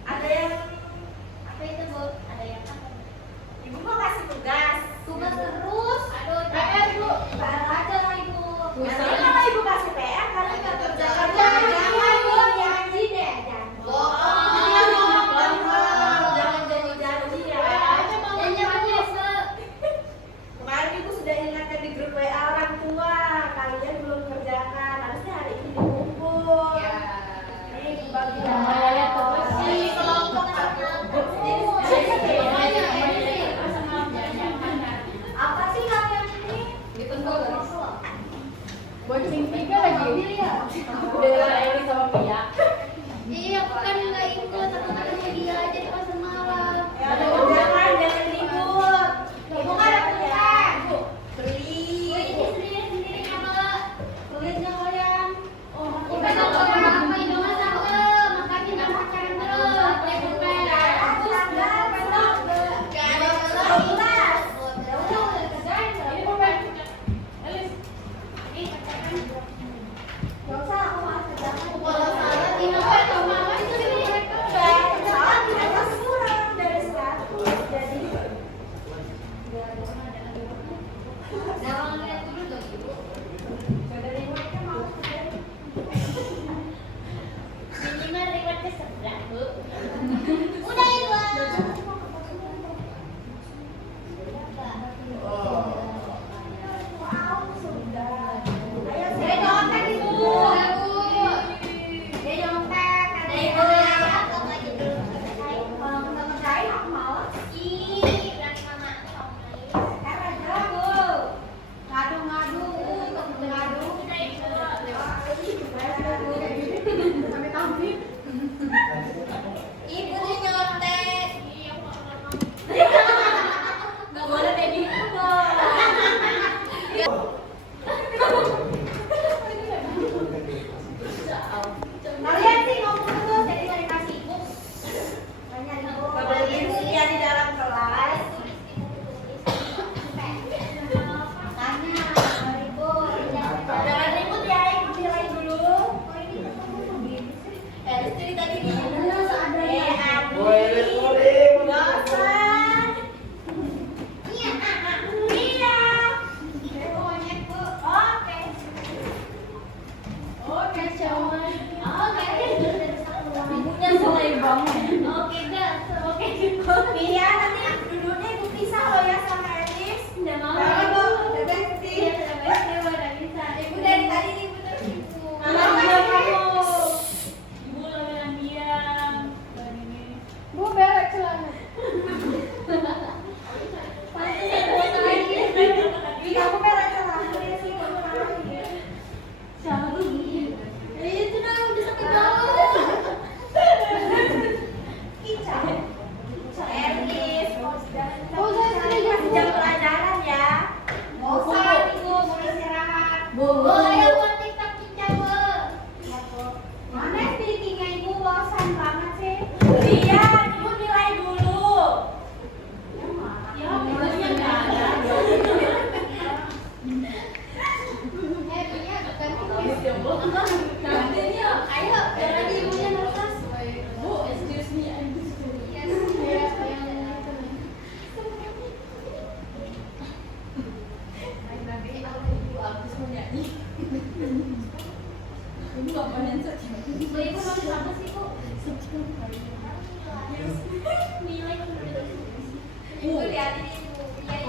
ada yang Apa itu, Bu? Ada yang apa? ibu mau kasih tugas. Tugas terus. Aduh, PR, Bu. PR aja lah, Ibu. Nanti kalau ibu kasih PR kalian nggak kerja kerja jangan janji deh jangan janji ya. Kemarin ibu sudah ingatkan di grup WA orang tua kalian belum kerjakan harusnya hari ini dikumpul. Ini dibagi Si kelompok apa sih kalian ini? Bonceng tiga lagi. Bella, Eli sama Pia. Iya, aku kan nggak ikut. Aku tanya dia aja di pasar malam. Ya ada kerjaan jangan ribut. Ibu kan ada kerjaan. Beli. Sendiri sama Beli nggak kalian? udah nggak boleh ngapain dong sama makanya nggak pacaran terus. Aku sadar besok. Gak ada Kelas. Ya udah kerjain. Ini pemain. Gak usah, aku mau kerjaan. Kalau salah tinggal sama mama itu sih. Salah tidak kasih kurang dari 100. Jadi Jangan lihat dulu dong, Ibu. dari mereka mau kerjain. Minimal rewardnya 11, Bu. Udah, Ibu. Wow, sudah. Ayo, Dia nyontek, Ibu. Dia nyontek. Ada Ibu ibu yang yang apa aja dulu. kalau kita kerjain aku malas. Ih, berani mama. Aja bu. Ngadu-ngadu, ngadu. Udah, Ibu. Ibu dia nyontek. Iya, aku nggak pernah. Gak boleh kayak gitu dong. Kalian sih ngomong terus jadi cari kasih ibu. Gak boleh gitu ya di dalam kelas. Jangan ribut ya, ibu nilai dulu. Dari tadi nih. Boy, let's go deh. Gak usah. Iya. Oke. Oke, Cawan. Oke. Ibunya mulai bangun. Oke, dah. Oke. Iya, nanti duduknya ibu pisah loh ya sama Elis. Udah mau. Jangan dong, udah bestie. Iya, udah bestie, udah bisa. Ibu dari tadi ibu terus ibu. Mama, kamu. Ibu lagi yang diam. Bu berak celana. Ih, kamu merah celana ya sih, kamu marah. itu dah udah sampai bawah. Kicau. Elis, Oh, saya kasih jam pelajaran ya. Nggak usah, ibu, mau istirahat. Oh, ayo buat TikTok kita, Bu. Mana speakingnya ibu bosan banget sih? Iya, ibu nilai dulu. Ya, ibunya nggak ada.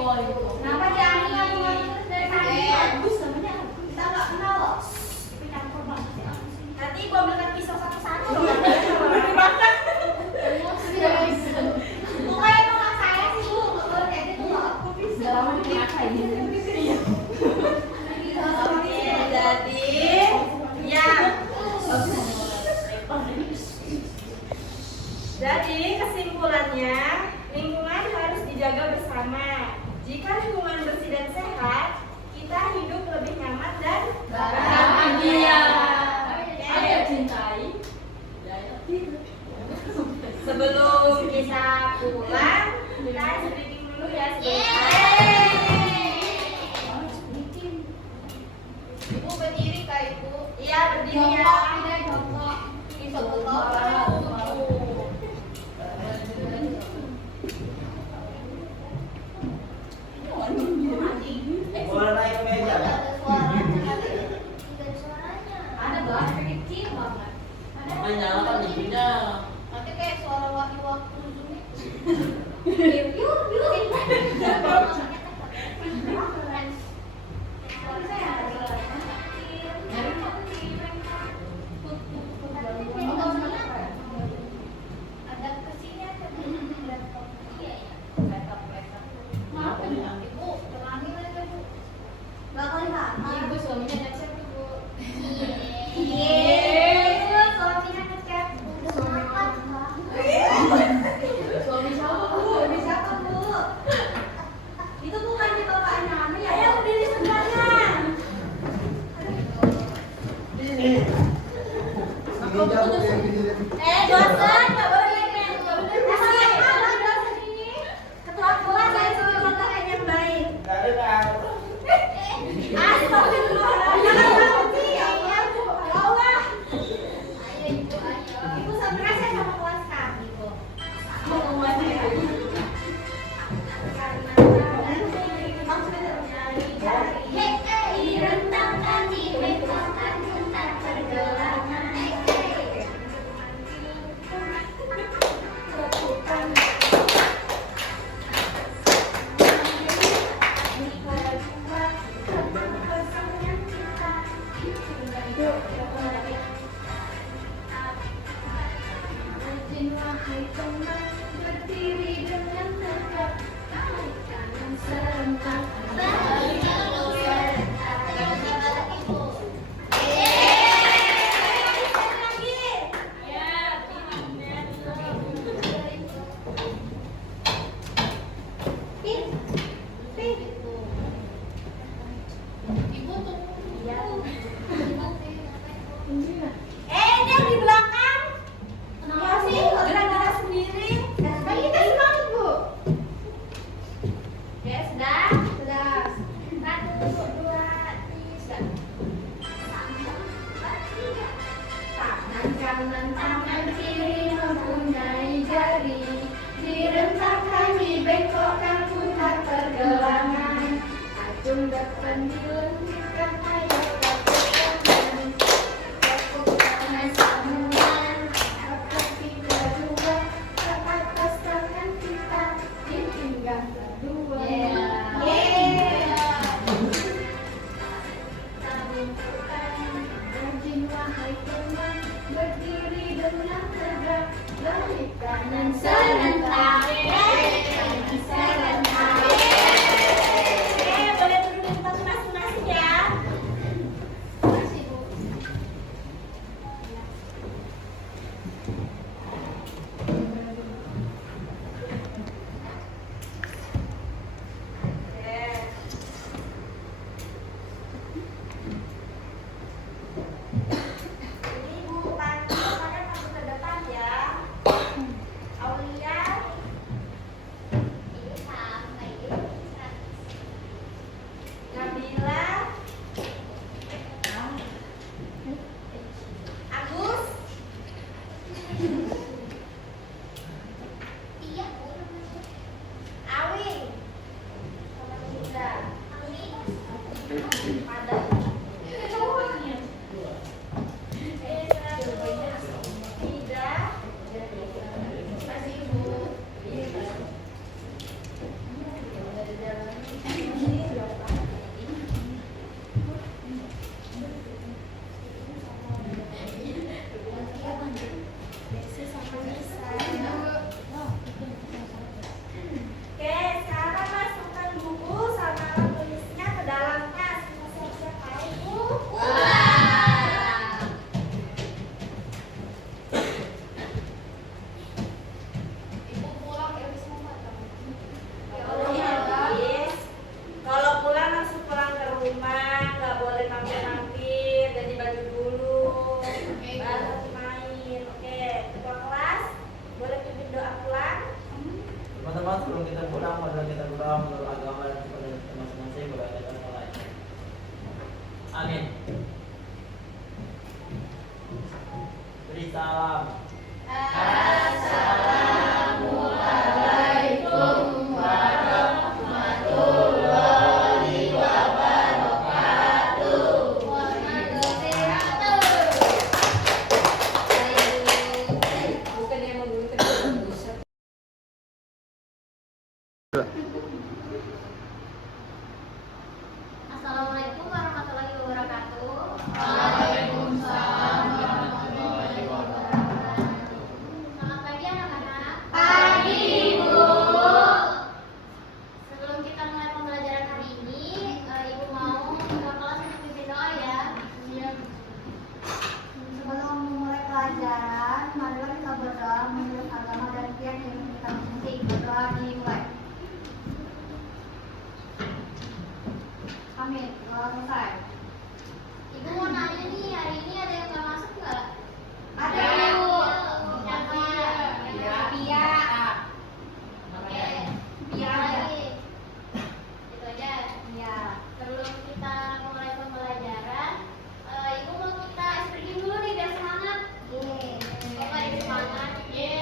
Oh, itu. Kenapa jangan kamu terus dari tadi? Bagus namanya. Kita nggak kenal loh. Tapi campur banget ya. Nanti gua belikan pisau satu-satu loh. Pokoknya emang nggak saya sih bu, nggak boleh kayak gitu loh. Udah lama dipakai ini. Iya. Oke, jadi ya. Jadi kesimpulannya, lingkungan harus dijaga bersama. Jika lingkungan bersih dan sehat, kita hidup lebih nyaman dan Bahagia. Ayo cintai. sebelum kita pulang, kita sedikit dulu ya sebentar. Ibu berdiri kak ibu. Iya berdiri ya. Jongkok. Bisa Boleh naik ke meja kan? Ada banget kecil banget. Makanya nyalakan ibunya. Nanti kayak suara wakil-wakil Zoom itu. Ada kesini ada laptop. Iya ya. Laptop. Maaf ya. Ibu, tenangin aja bu. Gak kali lama. Ibu suaminya ngechat tuh, Bu. Ibu, suaminya ngechat. Semangat. Suami siapa, Bu? Suami siapa bu? Itu bukannya bapaknya Anu ya? Ayo berdiri sebelahnya. Ini. Ini jauh yang gini. Dosen, nggak boleh main, nggak boleh main. Ketua kelas saya suruh kontak yang baik. Gak ada. Astagfirullahaladzim. Ya Allah. Ayo ibu, ayo. Ibu sebenarnya saya sama kelas kami kok. Direntangkan di bengkokan cinta pergelangan. Wahai teman, berdiri dengan tegak, balik kanan serentak, balik kanan serentak. Ibu tuh, iya. Ini yang di belakang. Ya sih, gerak-gerak sendiri. Kan kita semangat, Bu. Ya sudah, sudah. 1, 2, 3. Tangan kanan, tangan kiri mempunyai jari, direntangkan, dibengkokkan, putar pergelangan. Ajung depan dilengkapkan, ayo lakukan. Tepuk tangan sambungan, angkat kita dua, ke atas tangan kita, di pinggang kedua. Rajin wahai teman, berdiri dengan tegak, balik kanan serentak, balik kanan serentak. Boleh duduk di tempat masing-masing ya. teman-teman, sebelum kita pulang, mari kita berdoa menurut agama dan kepada kita masing-masing. Berdoa kita mulai. Amin. Beri salam. Assalamualaikum warahmatullahi wabarakatuh. Bukannya mau dulu Assalamualaikum warahmatullahi wabarakatuh. Waalaikumsalam warahmatullahi wabarakatuh. Selamat pagi anak-anak. Pagi, Bu. Sebelum kita mulai pembelajaran hari ini, Ibu mau ke kelas untuk pimpin doa ya. Sebelum memulai pelajaran, marilah kita berdoa menurut agama dan keyakinan kita masing-masing. Berdoa dimulai. Amin. Selesai. Ibu mau nanya nih, hari ini ada yang nggak masuk nggak? Ada. Siapa? Pia. Oke. Pia lagi. Itu aja. Ya. Sebelum kita mulai pembelajaran, Ibu mau kita es pergi dulu nih biar semangat. Coba ibu semangat. Iya,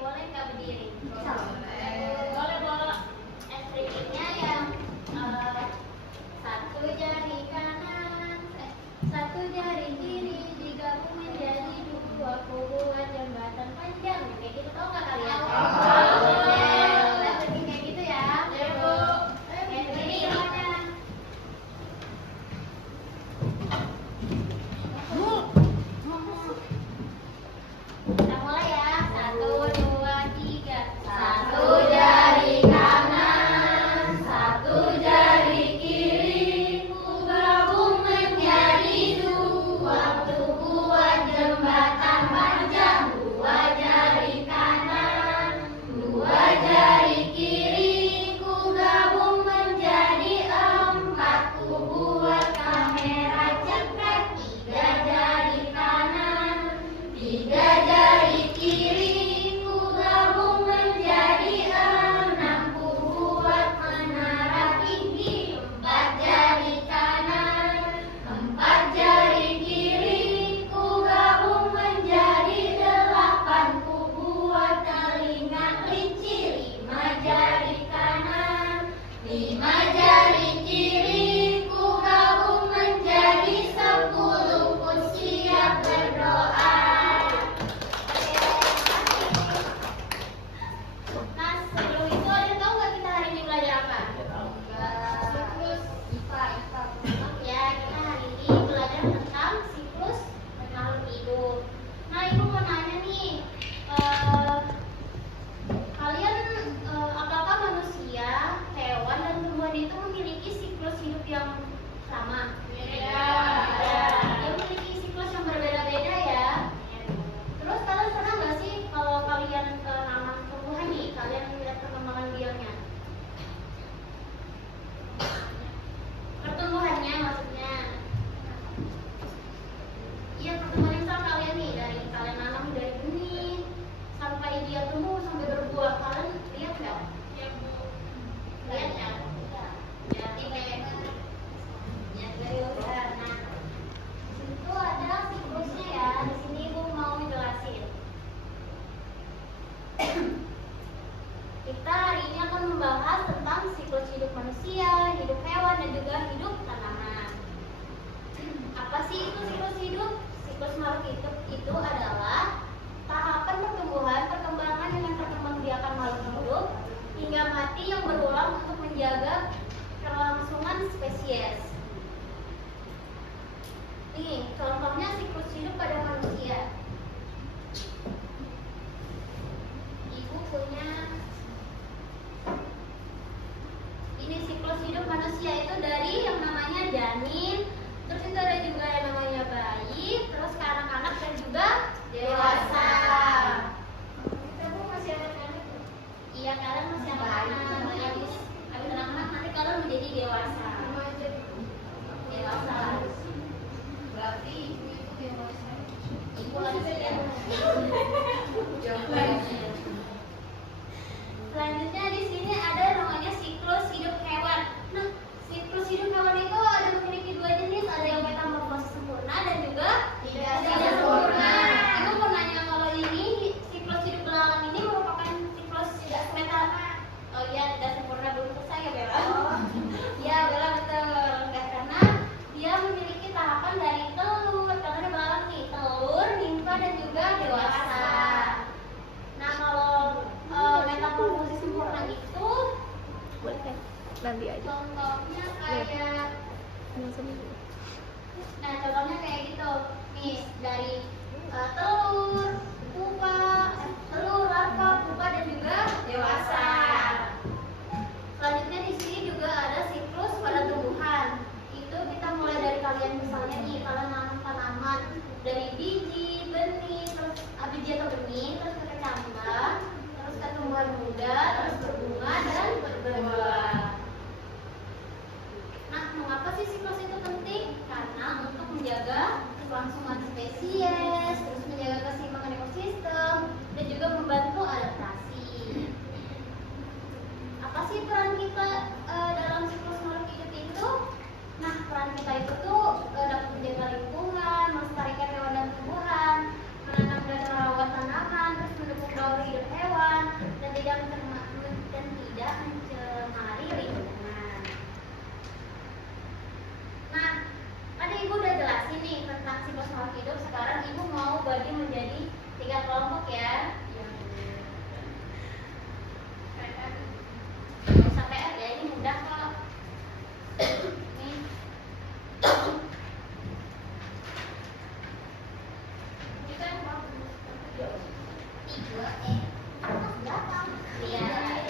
boleh nggak berdiri? Boleh. Es perginya yang satu jari kanan, satu jari kiri digabung menjadi dua, aku buat jembatan panjang. Kayak gitu tau nggak kalian? Es pergi kayak gitu ya? Ya Bu. Kayak begini gimana? Kita mulai ya. 1, 2, 3. Satu jari kanan, satu jari kiri, ku gabung menjadi dua, ku buat jembatan panjang. Dua jari kanan, dua jari kiri, ku gabung menjadi empat, ku buat kamera cekrek. Tiga jari kanan, tiga jari kiri, ku gabung menjadi enam, ku buat menara tinggi. Empat jari kanan, empat jari kiri, ku gabung menjadi delapan, ku buat telinga kelinci. Lima jari kanan, lima jari kiri, ku gabung menjadi 10, ku siap berdoa. Nah, sebelum itu ada tahu nggak kita hari ini belajar apa? Siklus IPA. Ya, kita hari ini belajar tentang siklus makhluk hidup. Nah, Ibu mau nanya nih, kalian apakah manusia, hewan, dan tumbuhan itu memiliki siklus hidup yang sama? Iya. Dia memiliki siklus yang berbeda-beda ya. Terus kalian pernah nggak sih kalau kalian nanam tumbuhan nih, kalian melihat perkembangan biangnya? Pertumbuhannya maksudnya. Iya, pertumbuhan misal kalian nih, dari kalian nanam dari benih sampai dia tumbuh sampai berbuah, kalian lihat nggak? Iya Bu. Lihat ya? Ya, tidak. Ya, besar. Nah, itu ada siklusnya ya. Di sini Ibu mau jelasin. Kita hari ini akan membahas tentang siklus hidup manusia, hidup hewan, dan juga hidup tanaman. Apa sih itu siklus hidup? Siklus makhluk hidup itu adalah tahapan pertumbuhan, perkembangan dengan perkembangbiakan makhluk hidup hingga mati yang berulang untuk menjaga kelangsungan spesies. Nih, contohnya siklus hidup pada manusia. Ibu punya ini siklus hidup manusia itu dari yang namanya janin, terus itu ada juga yang namanya bayi, terus ke anak-anak dan juga Nah, contohnya kayak gitu. Nih, dari telur, pupa, telur, larva, pupa, dan juga dewasa. Selanjutnya di sini juga ada siklus pada tumbuhan. Itu kita mulai dari kalian misalnya nih, kalian nanam tanaman dari biji, benih, terus biji atau benih, terus ke kecambah, terus ke tumbuhan muda, terus berbunga dan berbuah. Nah, mengapa sih siklus itu penting? Karena untuk menjaga kelangsungan spesies, terus menjaga keseimbangan ekosistem, dan juga membantu adaptasi. Apa sih peran kita dalam siklus makhluk hidup itu? Nah, peran kita itu tuh dapat menjaga lingkungan, melestarikan hewan dan tumbuhan, menanam dan merawat tanaman, terus mendukung daur hidup hewan, dan tidak mencemari lingkungan. Nah, tadi Ibu udah jelasin nih tentang siklus makhluk hidup. Sekarang Ibu mau bagi menjadi 3 kelompok ya. Nggak usah PR ya, ini mudah kok. Nih. Ini kan 3 berapa? Lihat.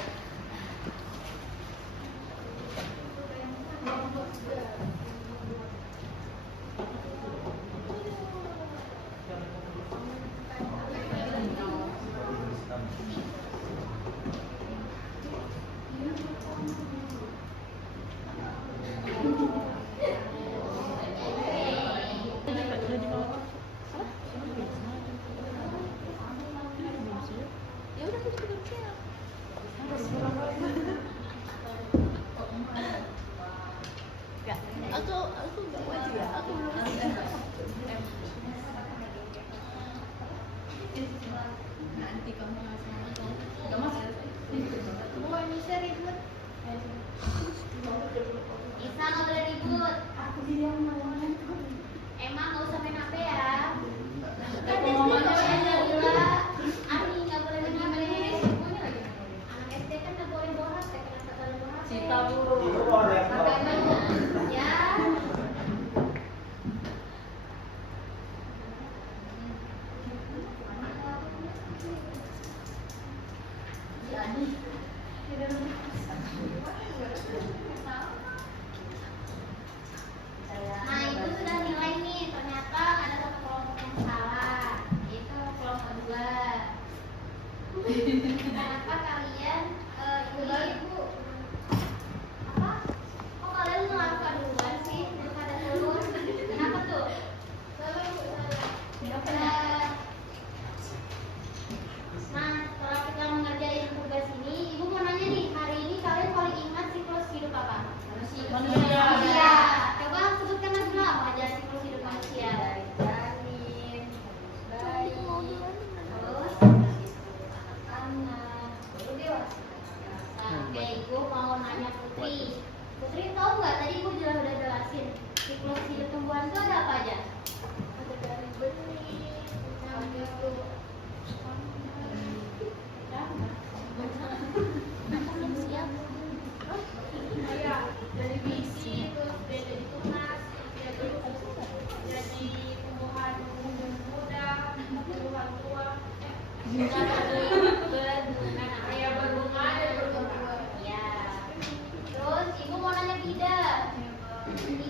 Isa nggak boleh ribut. Emang nggak usah main HP ya. Kan SD nggak boleh Ani nggak boleh main HP. Anak SD kan nggak boleh bawa HP. Kenapa kalau bawa HP? Itu boleh. Ya. Nah, Ibu sudah nilai nih, ternyata ada satu kelompok yang salah, yaitu kelompok 2. Kenapa kalian Ibu apa? Kok kalian ngelangkah duluan sih daripada telur? Kenapa tuh? Nah, setelah kita mengerjain tugas ini, Ibu mau nanya nih, hari ini kalian paling ingat siklus hidup apa? Manusia. Coba sebutkan lagi lah apa aja siklus hidup manusia. Dari janin, bayi, terus anak, baru dewasa. Oke, Ibu mau nanya Putri. Putri tahu nggak? Tadi Ibu udah jelasin siklus hidup tumbuhan itu ada apa aja? Ada dari benih, sampai dari biji terus dia jadi tunas, jadi tumbuhan muda, tumbuhan tua, berbunga dan berbuah. Ya. Terus Ibu mau nanya tidak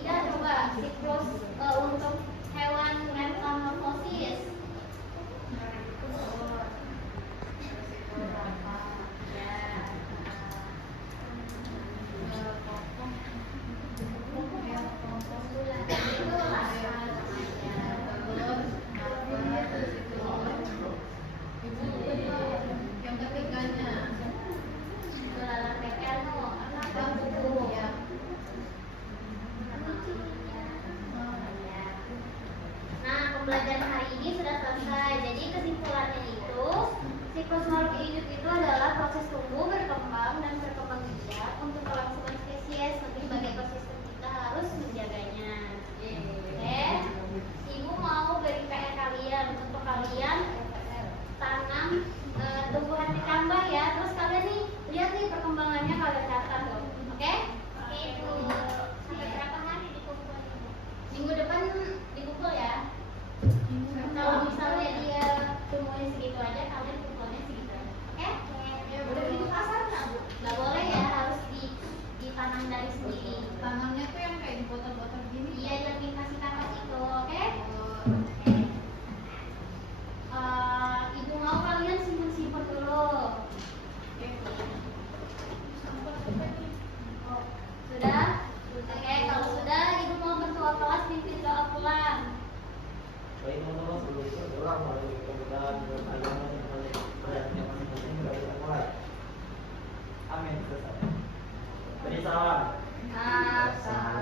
coba siklus untuk hewan metamorfosis. Yang ketiganya nah, pembelajaran hari ini sudah selesai. Jadi kesimpulannya itu siklus makhluk hidup itu adalah proses tumbuh, berkembang, dan berkembang biak untuk kelangsungan spesies. Nanti sebagai ekosistem kita harus menjaganya. Oke, Ibu mau beri PR kalian untuk kalian tanam tumbuhan dikambah ya. Terus kalian nih lihat nih perkembangannya, kalian catat loh. Oke? Itu sampai berapa hari dikumpulin? Minggu depan dikumpul ya. Kalau misalnya dia semuanya segitu aja, kalian kumpulnya segitu aja. Oke? Ya, Udah begitu kasar nggak Bu? Nggak boleh ya, harus ditanam dari sendiri. Tanamnya tuh yang kayak di botol-botol gini. Iya, yang dikasih tanah itu, oke? Oh, Oke. Ibu mau kalian simpen-simpen dulu. oke. Oh, sudah? Oke, kalau sudah, ibu mau berdoa kelas pimpin doa pulang. Baik teman-teman, sebelum itu ada orang melalui kemudahan dan agama yang paling beratnya masing-masing sudah kita mulai. Amin. Selesai. Beri salam. Salam.